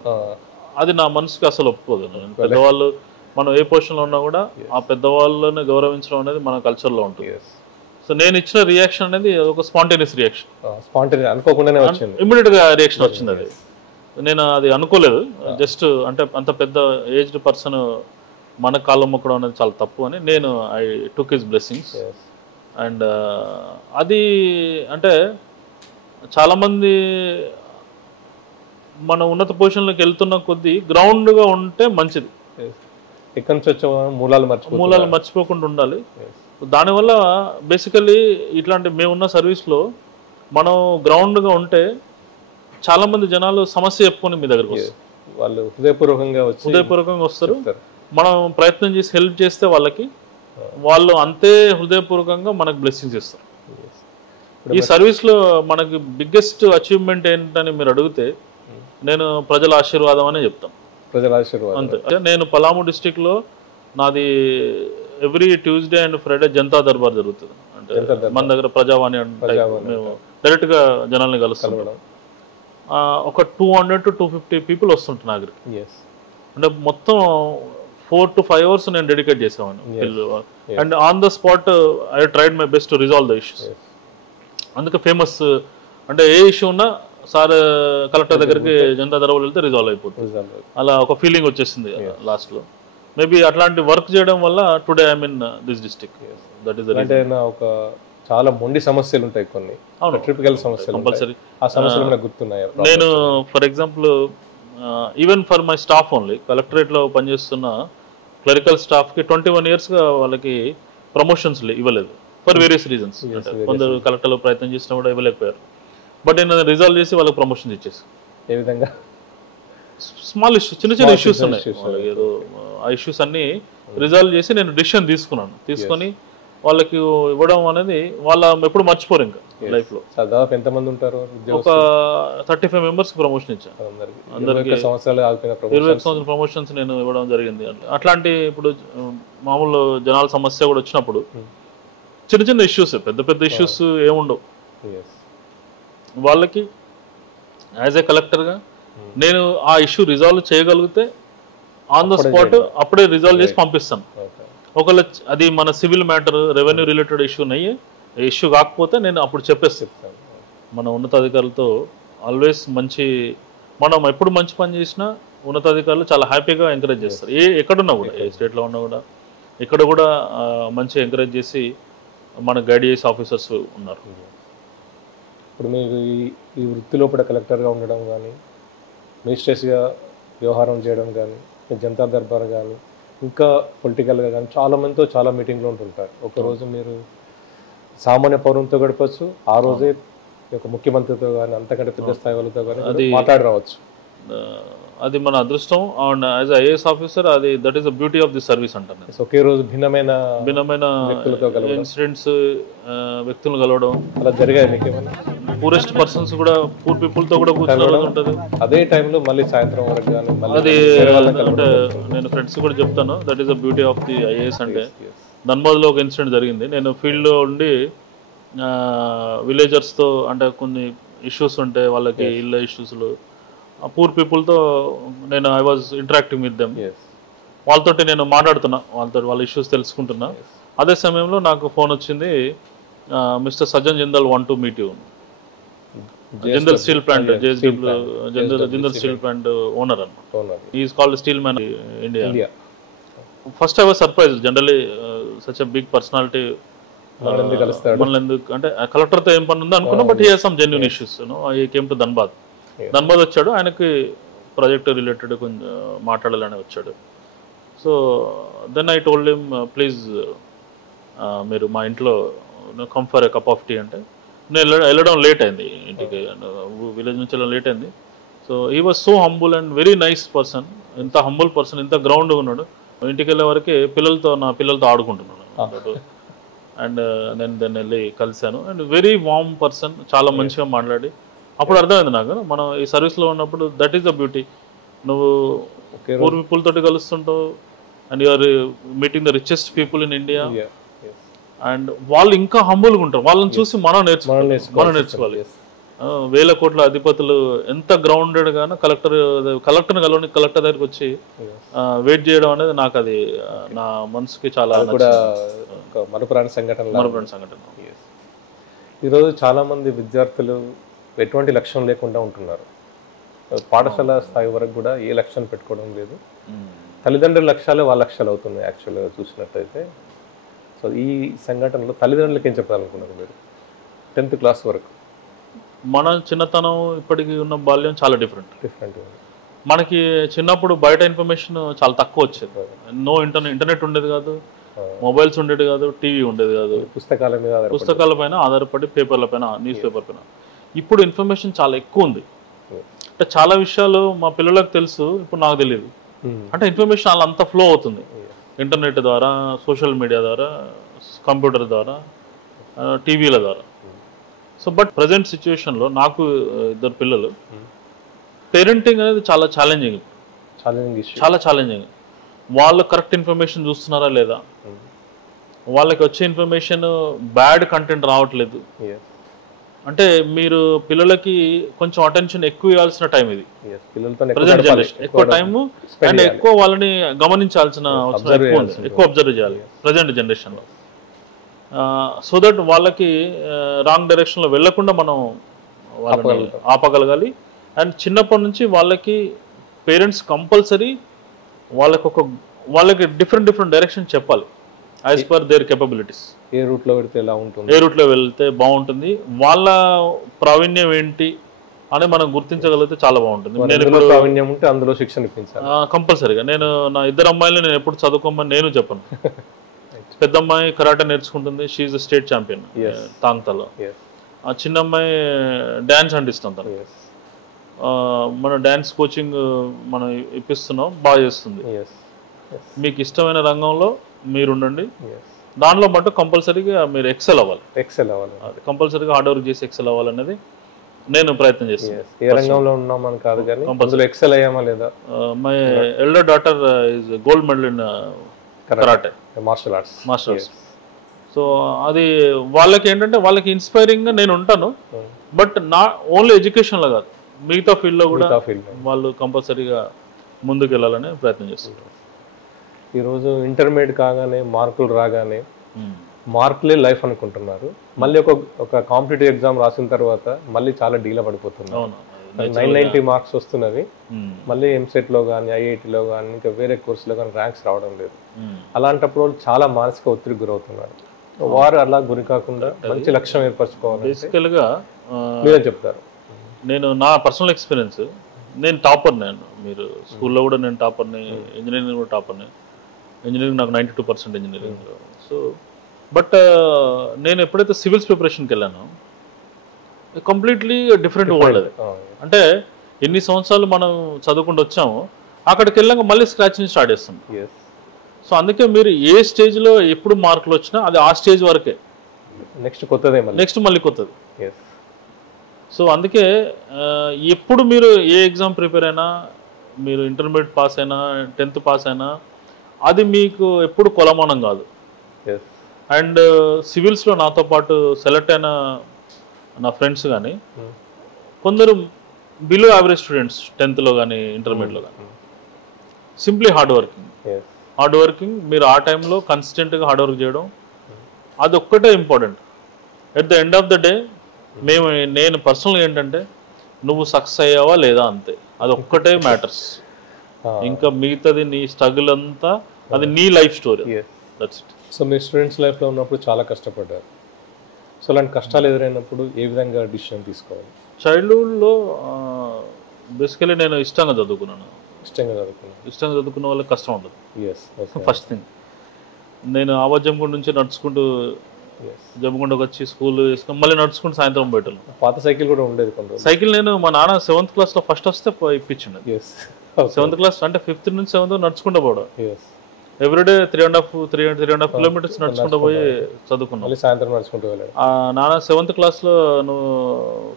అది నా మనసుకి అసలు ఒప్పుకోదు. పెద్దవాళ్ళు మనం ఏ పొజిషన్లో ఉన్నా కూడా ఆ పెద్దవాళ్ళని గౌరవించడం అనేది మన కల్చర్లో ఉంటుంది. సో నేను ఇచ్చిన రియాక్షన్ అనేది ఒక స్పాంటేనియస్ రియాక్షన్, అనుకోకుండానే వచ్చింది, ఇమ్మీడియట్గా రియాక్షన్ వచ్చింది. అది నేను అది అనుకోలేదు. జస్ట్ అంటే అంత పెద్ద ఏజ్డ్ పర్సన్ మన కాళ్ళ మొక్కడం అనేది చాలా తప్పు అని నేను I took his blessings. And అది అంటే చాలామంది మన ఉన్నత పొజిషన్లోకి వెళ్తున్న కొద్దీ గ్రౌండ్గా ఉంటే మంచిది. ఎక్కడి నుంచి వచ్చే మూలాలు మర్చిపోకుండా ఉండాలి. దానివల్ల బేసికల్లీ ఇట్లాంటి మేమున్న సర్వీస్లో మనం గ్రౌండ్గా ఉంటే చాలామంది జనాలు సమస్య చెప్పుకొని మీ దగ్గరకు వస్తారు, వాళ్ళు హృదయపూర్వకంగా వస్తారు. మనం ప్రయత్నం చేసి హెల్ప్ చేస్తే వాళ్ళు అంతే హృదయపూర్వకంగా మనకు బ్లెస్సింగ్స్ ఇస్తారు. ఈ సర్వీస్లో మనకి బిగ్గెస్ట్ అచీవ్మెంట్ ఏంటని మీరు అడిగితే నేను ప్రజల ఆశీర్వాదం అనే చెప్తాను. ప్రజల ఆశీర్వాదం అంతే. నేను పలాము డిస్టిక్లో నాది every Tuesday and Friday Janata Darbar జరుగుతుంది. అంటే మన దగ్గర ప్రజావాణి అంటే మేము డైరెక్ట్గా జనాల్ని కలుస్తాం. ఒక 200 to 250 పీపుల్ వస్తుంటారు నా దగ్గరికి. అంటే మొత్తం 4 to 5 hours నేను డెడికేట్ చేసేవాడిని. And on the spot I tried my best to resolve the issues. అందుకే ఫేమస్ అంటే ఏ ఇష్యూ ఉన్నా సార్ కలెక్టర్ దగ్గరికి జనతా దర్బార్ వెళ్తే రిజాల్వ్ అయిపోతుంది. అలా ఒక ఫీలింగ్ వచ్చేసింది లాస్ట్లో. మేబీ అట్లాంటి వర్క్ చేయడం వల్ల today I mean this district. That is అంటే ఒక చాలా మొండి సమస్యలు ఉంటాయి, కొన్ని ట్రిపికల్ సమస్యలు కంపల్సరీ. ఆ సమస్యలు మనకు గుర్తున్నాయి. నేను for example even for my staff only కలెక్టరేట్లో పనిచేస్తున్న క్లరికల్ స్టాఫ్కి 21 yearsగా వాళ్ళకి ప్రమోషన్స్ ఇవ్వలేదు ఫర్ వేరియస్ రీజన్స్. కొందరు కలెక్టర్లో ప్రయత్నం చేసినా కూడా ఇవ్వలేకపోయారు. బట్ నేను రిజాల్వ్ చేసి వాళ్ళకి ప్రమోషన్స్ ఇచ్చేసి. ఏ విధంగా? స్మాల్ ఇష్యూస్, చిన్న చిన్న ఇష్యూస్ ఉన్నాయి ఏదో, ఆ ఇష్యూస్ అన్ని రిజాల్వ్ చేసి నేను డిసిషన్ తీసుకొని వాళ్ళకి ఇవ్వడం అనేది వాళ్ళ ఎప్పుడు మర్చిపోరు ఇంకా లైఫ్లో. దాదాపు ఎంతమంది ఉంటారు? ఒక 35 members ప్రమోషన్ ఇచ్చాను. అందరికి 21 సంవత్సరాల ప్రమోషన్స్ నేను ఇవ్వడం జరిగింది. అట్లాంటి ఇప్పుడు మామూలు జనాల సమస్య కూడా వచ్చినప్పుడు చిన్న చిన్న ఇష్యూస్, పెద్ద పెద్ద ఇష్యూస్ ఏముండవు. వాళ్ళకి యాజ్ ఏ కలెక్టర్గా నేను ఆ ఇష్యూ రిజాల్వ్ చేయగలిగితే ఆన్ ద స్పాట్ అప్పుడే రిజాల్వ్ చేసి పంపిస్తాను. ఒకవేళ అది మన civil matter, revenue related issue కాకపోతే నేను అప్పుడు చెప్పేస్తాను. మన ఉన్నతాధికారులతో ఆల్వేస్ మనం ఎప్పుడు మంచి పని చేసినా ఉన్నతాధికారులు చాలా హ్యాపీగా ఎంకరేజ్ చేస్తారు. ఎక్కడున్నా కూడా, ఏ స్టేట్లో ఉన్నా కూడా ఇక్కడ కూడా మంచి ఎంకరేజ్ చేసి మన గైడ్ చేసే ఆఫీసర్స్ ఉన్నారు. ఇప్పుడు మీరు ఈ వృత్తిలో కూడా కలెక్టర్గా ఉండడం కానీ, మినిస్ట్రేట్స్గా వ్యవహారం చేయడం కానీ, జనతా దర్బార్ కానీ, ఇంకా పొలిటికల్గా కానీ చాలా మందితో చాలా మీటింగ్లో ఉంటుంటారు. ఒకరోజు మీరు సామాన్య పౌరులతో గడపచ్చు, ఆ రోజే ఒక ముఖ్యమంత్రితో కానీ అంతకంటే పెద్ద స్థాయి వాళ్ళతో కానీ మాట్లాడి రావచ్చు. అది మన అదృష్టం. అండ్ యాజ్ ఐఏఎస్ ఆఫీసర్ అది that is the beauty of the service అంటాను. ఒకే రోజు భిన్నమైన ఇన్సిడెంట్స్, వ్యక్తులను కలవడం అలా జరిగాయి మీకు ఏమైనా? పూరెస్ట్ పర్సన్స్ కూడా, పూర్ పీపుల్తో కూడా కూర్చోవడం ఉంటుంది. అదే టైంలో మళ్ళీ సాయంత్రం వరకు కానీ అది అంటే నేను ఫ్రెండ్స్ కూడా చెప్తాను, that is the beauty of the IAS. అంటే ధన్బాద్లో ఒక ఇన్సిడెంట్ జరిగింది. నేను ఫీల్డ్లో ఉండి విలేజర్స్తో అంటే కొన్ని ఇష్యూస్ ఉంటే వాళ్ళకి ఇళ్ళ ఇష్యూస్లు, పూర్ పీపుల్తో నేను I was interacting with them. వాళ్ళతోటి నేను మాట్లాడుతున్నా, వాళ్ళ ఇష్యూస్ తెలుసుకుంటున్నా. అదే సమయంలో నాకు ఫోన్ వచ్చింది, mister Sajjan Jindal want to meet you. Jindal steel plant, Jindal steel plant owner అన్నమాట. Is called steel man India. First I was surprise. Generally such a big personality మనల్ని ఎందుకు అంటే కలెక్టర్తో ఏం పని ఉందో అనుకున్నా, but he has some genuine issues. I came to Dhanbad వచ్చాడు. ఆయనకి ప్రాజెక్ట్ రిలేటెడ్ కొంచెం మాట్లాడాలని వచ్చాడు. So then I told him, please మీరు మా ఇంట్లో come for a cup of tea అంటే, నేను వెళ్ళడం లేట్ అయింది ఇంటికి, విలేజ్ నుంచి వెళ్ళడం లేట్ అయింది. So he was so humble and very nice person. ఇంత హంబుల్ పర్సన్, ఇంత గ్రౌండ్గా ఉన్నాడు. ఇంటికి వెళ్ళే వరకు నా పిల్లలతో ఆడుకుంటున్నాను. అండ్ నేను దాన్ని వెళ్ళి కలిశాను. అండ్ వెరీ వార్మ్ పర్సన్, చాలా మంచిగా మాట్లాడి అప్పుడు అర్థమైంది నాకు, మనం ఈ సర్వీస్లో ఉన్నప్పుడు దట్ ఈస్ ద బ్యూటీ. నువ్వు పూర్ పీపుల్ తోటి కలుస్తుంటావు and you are meeting the richest people in India. And వాళ్ళు ఇంకా హంబుల్గా ఉంటారు. వాళ్ళని చూసి మనం నేర్చుకోవాలి. వేల కోట్ల అధిపతులు ఎంత గ్రౌండెడ్గానో కలెక్టర్ని కలవని కలెక్టర్ దగ్గరికి వచ్చి వెయిట్ చేయడం అనేది నాకు అది నా మనసుకి చాలా మరుపురాని సంఘటన. ఈరోజు చాలామంది విద్యార్థులు ఎటువంటి లక్ష్యం లేకుండా ఉంటున్నారు. పాఠశాల స్థాయి వరకు కూడా ఏ లక్ష్యం పెట్టుకోవడం లేదు. తల్లిదండ్రుల లక్ష్యాలే వాళ్ళ లక్ష్యాలు అవుతున్నాయి యాక్చువల్గా చూసినట్టయితే. సో ఈ సంఘటనలో తల్లిదండ్రులకి ఏం చెప్పాలనుకున్నారు మీరు 10th class వరకు? మన చిన్నతనం ఇప్పటికి ఉన్న బాల్యం చాలా డిఫరెంట్. మనకి చిన్నప్పుడు బయట ఇన్ఫర్మేషన్ చాలా తక్కువ వచ్చేది. ఇంటర్నెట్ ఉండేది కాదు. మొబైల్స్ ఉండేది కాదు, టీవీ ఉండేది కాదు, పుస్తకాల మీద పుస్తకాల పైన ఆధారపడి పేపర్ల పైన, న్యూస్ పేపర్ పైన. ఇప్పుడు ఇన్ఫర్మేషన్ చాలా ఎక్కువ ఉంది. అంటే చాలా విషయాలు మా పిల్లలకు తెలుసు, ఇప్పుడు నాకు తెలియదు. అంటే ఇన్ఫర్మేషన్ అలా అంత ఫ్లో అవుతుంది ఇంటర్నెట్ ద్వారా, సోషల్ మీడియా ద్వారా, కంప్యూటర్ ద్వారా, టీవీల ద్వారా. సో బట్ ప్రజెంట్ సిచ్యువేషన్లో నాకు 2 పిల్లలు, పేరెంటింగ్ అనేది చాలా ఛాలెంజింగ్, చాలా ఛాలెంజింగ్. వాళ్ళు కరెక్ట్ ఇన్ఫర్మేషన్ చూస్తున్నారా లేదా, వాళ్ళకి వచ్చే ఇన్ఫర్మేషన్ బ్యాడ్ కంటెంట్ రావట్లేదు. అంటే మీరు పిల్లలకి కొంచెం అటెన్షన్ ఎక్కువ ఇవ్వాల్సిన టైం ఇది, ప్రజెంట్ జనరేషన్. ఎక్కువ టైము అండ్ ఎక్కువ వాళ్ళని గమనించాల్సిన అవసరం ఎక్కువ ఉంది, ఎక్కువ అబ్జర్వ్ చేయాలి ప్రజెంట్ జనరేషన్లో. సో దట్ వాళ్ళకి రాంగ్ డైరెక్షన్లో వెళ్లకుండా మనం వాళ్ళని ఆపగలగాలి. అండ్ చిన్నప్పటి నుంచి వాళ్ళకి పేరెంట్స్ కంపల్సరీ వాళ్ళకి డిఫరెంట్ డైరెక్షన్ చెప్పాలి యాజ్ పర్ దేర్ కెపబిలిటీస్. ఏ రూట్లో వెళ్తే ఎలా ఉంటుంది, ఏ రూట్లో వెళ్తే బాగుంటుంది, వాళ్ళ ప్రావీణ్యం ఏంటి అని మనం గుర్తించగలిగితే చాలా బాగుంటుంది. నేను ప్రావీణ్యం ఉంటే అందులో శిక్షణ ఇప్పించాలి కంపల్సరీగా. నేను నా 2 అమ్మాయిలు నేను ఎప్పుడు చదువుకోమని నేను చెప్పను. పెద్ద అమ్మాయి కరాటే నేర్చుకుంటుంది, షీఈ్ ద స్టేట్ ఛాంపియన్ తాంగ్తాలో. ఆ చిన్న అమ్మాయి డ్యాన్స్ అంటిస్తాం తను. మన డ్యాన్స్ కోచింగ్ మనం ఇప్పిస్తున్నాం, బాగా చేస్తుంది. మీకు ఇష్టమైన రంగంలో మీరు ఉండండి, దానిలో మటు కంపల్సరీగా మీరు ఎక్సెల్ అవ్వాలి, కంపల్సరీగా హార్డ్ వర్క్ చేసి ఎక్సెల్ అవ్వాలనేది నేను ప్రయత్నం చేస్తాను. ఏ రంగంలో ఉన్నామని కాదు కానీ కంపల్సరీ ఎక్సెల్ అయ్యామా లేదా. My elder daughter is gold medal in karate, martial arts. So అది వాళ్ళకి ఏంటంటే వాళ్ళకి ఇన్స్పైరింగ్గా నేను ఉంటాను. బట్ నా ఓన్లీ ఎడ్యుకేషన్లో కాదు, మిగతా ఫీల్డ్లో కూడా వాళ్ళు కంపల్సరీగా ముందుకు వెళ్ళాలని ప్రయత్నం చేస్తుంటారు. ఈరోజు ఇంటర్మీడియట్ కాగానే మార్కులు రాగానే మార్కులే లైఫ్ అనుకుంటున్నారు. మళ్ళీ ఒక కాంపిటేటివ్ ఎగ్జామ్ రాసిన తర్వాత మళ్ళీ చాలా డీలా పడిపోతున్నారు. 990 మార్క్స్ వస్తున్నవి, మళ్ళీ ఎంసెట్లో కానీ ఐఐటీలో కానీ ఇంకా వేరే కోర్సులో కానీ ర్యాంక్స్ రావడం లేదు. అలాంటప్పుడు వాళ్ళు చాలా మానసిక ఒత్తిడికి గురవుతున్నారు. వారు అలా గురి కాకుండా మంచి లక్ష్యం ఏర్పరచుకోవాలి. బేసికల్గా మీరేం చెప్తారు? నేను నా పర్సనల్ ఎక్స్పీరియన్స్, నేను టాపర్. మీరు స్కూల్లో కూడా నేను టాపర్ని, ఇంజనీరింగ్ కూడా టాపర్ని. ఇంజనీరింగ్ నాకు 92% ఇంజనీరింగ్. సో బట్ నేను ఎప్పుడైతే సివిల్స్ ప్రిపరేషన్కి వెళ్ళానో కంప్లీట్లీ డిఫరెంట్ వరల్డ్ అది. అంటే ఎన్ని సంవత్సరాలు మనం చదువుకుంటూ వచ్చామో అక్కడికి వెళ్ళాక మళ్ళీ స్క్రాచ్ నుంచి స్టార్ట్ చేస్తాం. సో అందుకే మీరు ఏ స్టేజ్లో ఎప్పుడు మార్కులు వచ్చినా అది ఆ స్టేజ్ వరకే, నెక్స్ట్ మళ్ళీ కొత్తది. సో అందుకే ఎప్పుడు మీరు ఏ ఎగ్జామ్ ప్రిపేర్ అయినా, మీరు ఇంటర్మీడియట్ పాస్ అయినా 10th పాస్ అయినా, అది మీకు ఎప్పుడు కొలమానం కాదు. అండ్ సివిల్స్లో నాతో పాటు సెలెక్ట్ అయిన నా ఫ్రెండ్స్ కానీ కొందరు బిలో యావరేజ్ స్టూడెంట్స్ 10thలో కానీ ఇంటర్మీడియట్లో కానీ, సింప్లీ హార్డ్ వర్కింగ్. మీరు ఆ టైంలో కన్సిస్టెంట్గా హార్డ్ వర్క్ చేయడం, అది ఒక్కటే important. At the end of the day నేను పర్సనల్గా ఏంటంటే నువ్వు సక్సెస్ అయ్యావా లేదా అంతే, అది ఒక్కటే మ్యాటర్స్. ఇంకా మిగతాది నీ స్ట్రగుల్ అంతా అది నీ life story, that's it. So me students లైఫ్లో ఉన్నప్పుడు చాలా కష్టపడ్డారు. సో అలాంటి కష్టాలు ఎదురైనప్పుడు ఏ విధంగా డిసిషన్ తీసుకోవాలి? చైల్డ్హుడ్లో బేసికలీ నేను ఇష్టంగా చదువుకున్నాను. ఇష్టంగా చదువుకున్న వాళ్ళకి కష్టం ఉండదు. ఫస్ట్ థింగ్, నేను ఆవాజంగుండ నుంచి నడుచుకుంటూ జమ్మగుండకు వచ్చి స్కూల్ వేసుకొని మళ్ళీ నడుచుకుంటూ సాయంత్రం బయటలు. పాత సైకిల్ కూడా ఉండేది. సైకిల్ నేను మా నాన్న 7th క్లాస్లో ఫస్ట్ వస్తే ఇప్పించిండు. 7th క్లాస్ అంటే 5th నుంచి 7th నడుచుకుంటూ పోవడం. ఎవ్రీడే 3.5 కిలోమీటర్స్ నడుచుకుంటూ పోయి చదువుకున్నాం. సాయంత్రం నడుచుకుంటూ వెళ్ళాడు. నాన్న 7th క్లాస్లో నువ్వు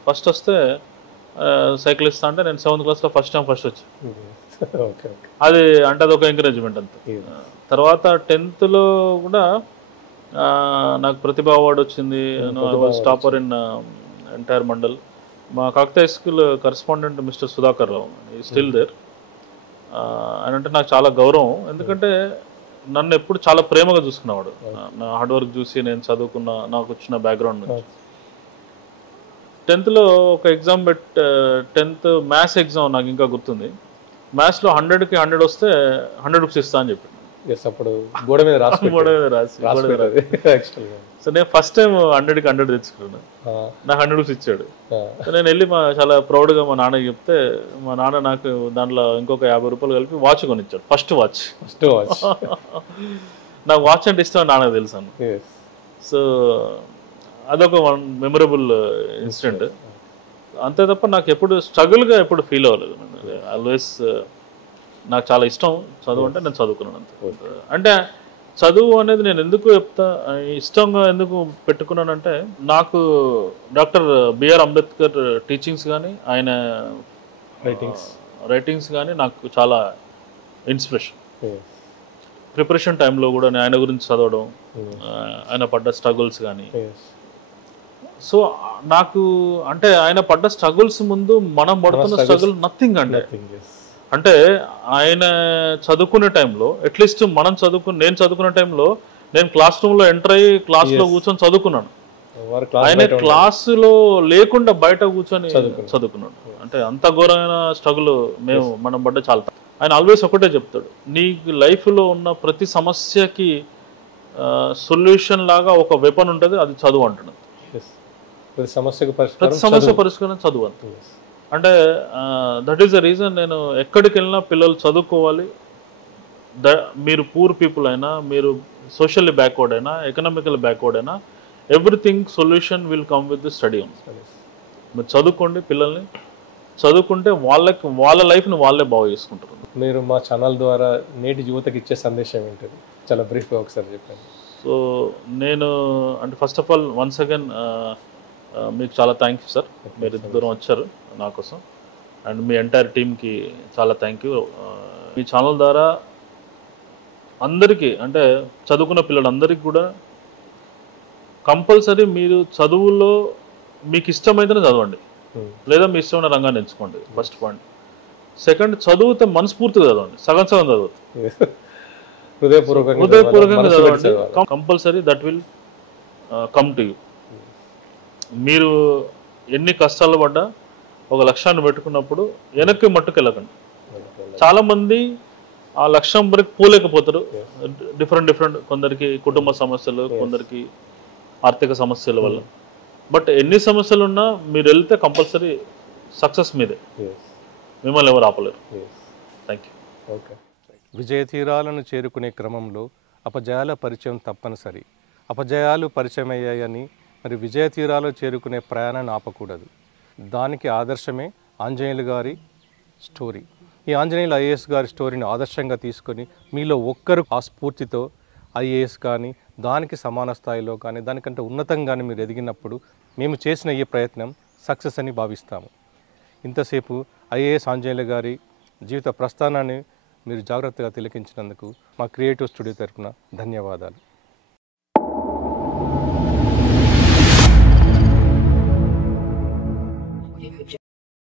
ఫస్ట్ వస్తే సైకిల్ ఇస్తా అంటే నేను 7th క్లాస్లో ఫస్ట్ వచ్చి అది అంటే అదొక ఎంకరేజ్మెంట్ అంతే. తర్వాత 10thలో కూడా నాకు ప్రతిభ అవార్డు వచ్చింది. Topper in entire mandal. మా Kakatiya school correspondent mister Sudhakar Rao, still there. ఆయన అంటే నాకు చాలా గౌరవం, ఎందుకంటే నన్ను ఎప్పుడు చాలా ప్రేమగా చూసుకునేవాడు. నా హార్డ్ వర్క్ చూసి నేను చదువుకున్న నాకు వచ్చిన బ్యాక్గ్రౌండ్ నుంచి. 10thలో ఒక ఎగ్జామ్ 10th మ్యాథ్స్ ఎగ్జామ్ నాకు ఇంకా గుర్తుంది. మ్యాథ్స్లో 100కి 100 వస్తే 100 రూపీస్ ఇస్తా అని చెప్పింది. గోడ మీద రాసి. సో నేను ఫస్ట్ టైం 100కి 100 తెచ్చుకున్నాను. నాకు 100 రూపీస్ ఇచ్చాడు. సో నేను వెళ్ళి చాలా ప్రౌడ్గా మా నాన్నకి చెప్తే మా నాన్న నాకు దాంట్లో ఇంకొక 50 రూపాయలు కలిపి వాచ్ కొనిచ్చాడు. First watch. నాకు వాచ్ అంటే ఇష్టం నాన్నకు తెలుసాను. సో అదొక మెమరబుల్ ఇన్సిడెంట్. అంతే తప్ప నాకు ఎప్పుడు స్ట్రగుల్గా ఎప్పుడు ఫీల్ అవ్వలేదు. ఆల్వేస్ నాకు చాలా ఇష్టం చదువు అంటే నేను చదువుకున్నాను అంతే. అంటే చదువు అనేది నేను ఎందుకు ఇష్టంగా ఎందుకు పెట్టుకున్నానంటే నాకు డాక్టర్ బిఆర్ అంబేద్కర్ టీచింగ్స్ కానీ ఆయన రైటింగ్స్ కానీ నాకు చాలా ఇన్స్పిరేషన్. ప్రిపరేషన్ టైంలో కూడా నేను ఆయన గురించి చదవడం, ఆయన పడ్డ స్ట్రగుల్స్ కానీ. సో నాకు అంటే ఆయన పడ్డ స్ట్రగుల్స్ ముందు మనం పడుతున్న స్ట్రగుల్ నథింగ్ అండి. అంటే ఆయన చదువుకునే టైంలో అట్లీస్ట్ నేను చదువుకునే టైంలో నేను క్లాస్ రూమ్లో ఎంటర్ అయ్యి క్లాస్లో కూర్చొని చదువుకున్నాను. ఆయన క్లాసులో లేకుండా బయట కూర్చొని చదువుకున్నాడు. అంటే అంత ఘోరమైన స్ట్రగుల్ మనం పడ్డ చాలా. ఆయన ఆల్వేస్ ఒకటే చెప్తాడు, నీకు లైఫ్లో ఉన్న ప్రతి సమస్యకి సొల్యూషన్ లాగా ఒక వెపన్ ఉంటుంది, అది చదువు అంటున్నాడు. ప్రతి సమస్య పరిష్కారం చదువు అంత. అంటే దట్ ఈస్ ద రీజన్ నేను ఎక్కడికి వెళ్ళినా పిల్లలు చదువుకోవాలి. మీరు పూర్ పీపుల్ అయినా, మీరు సోషల్లీ బ్యాక్వర్డ్ అయినా, ఎకనామికల్ బ్యాక్వర్డ్ అయినా, everything solution will come with the study. మీరు చదువుకోండి, పిల్లల్ని చదువుకుంటే వాళ్ళ లైఫ్ని వాళ్ళే బాగు చేసుకుంటారు. మీరు మా ఛానల్ ద్వారా నేటి యువతకి ఇచ్చే సందేశం ఏంటది చాలా బ్రీఫ్గా ఒకసారి చెప్పండి. సో నేను అంటే first of all once again మీకు చాలా థ్యాంక్ యూ సార్, మీరు ఇంత దూరం వచ్చారు నా కోసం. అండ్ మీ ఎంటైర్ టీమ్కి చాలా థ్యాంక్ యూ. మీ ఛానల్ ద్వారా అందరికీ అంటే చదువుకున్న పిల్లలందరికీ కూడా కంపల్సరీ మీరు చదువుల్లో మీకు ఇష్టమైతేనే చదవండి, లేదా మీ ఇష్టమైన రంగాన్ని ఎంచుకోండి. First point. సెకండ్, చదివితే మనస్ఫూర్తిగా చదవండి, సగం చదవద్దు, హృదయపూర్వకంగా చదవండి. Compulsory that will come to you. మీరు ఎన్ని కష్టాలు పడ్డా ఒక లక్ష్యాన్ని పెట్టుకున్నప్పుడు వెనక్కి మట్టుకు వెళ్ళకండి. చాలామంది ఆ లక్ష్యం వరకు పోలేకపోతారు. డిఫరెంట్ కొందరికి కుటుంబ సమస్యలు, కొందరికి ఆర్థిక సమస్యల వల్ల. బట్ ఎన్ని సమస్యలు ఉన్నా మీరు వెళ్తే కంపల్సరీ సక్సెస్ మీదే, మిమ్మల్ని ఎవరు ఆపలేరు. Thank you. ఓకే. విజయ తీరాలను చేరుకునే క్రమంలో అపజయాల పరిచయం తప్పనిసరి. అపజయాలు పరిచయం అయ్యాయని మరి విజయ తీరాలు చేరుకునే ప్రయాణాన్ని ఆపకూడదు. దానికి ఆదర్శమే ఆంజనేయులు గారి స్టోరీ. ఈ ఆంజనేయులు ఐఏఎస్ గారి స్టోరీని ఆదర్శంగా తీసుకొని మీలో ఒక్కరు ఆ స్ఫూర్తితో ఐఏఎస్ కానీ దానికి సమాన స్థాయిలో కానీ దానికంటే ఉన్నతంగానే మీరు ఎదిగినప్పుడు మేము చేసిన ఈ ప్రయత్నం సక్సెస్ అని భావిస్తాము. ఇంతసేపు ఐఏఎస్ ఆంజనేయులు గారి జీవిత ప్రస్థానాన్ని మీరు జాగ్రత్తగా తిలకించినందుకు మా క్రియేటివ్ స్టూడియో తరఫున ధన్యవాదాలు.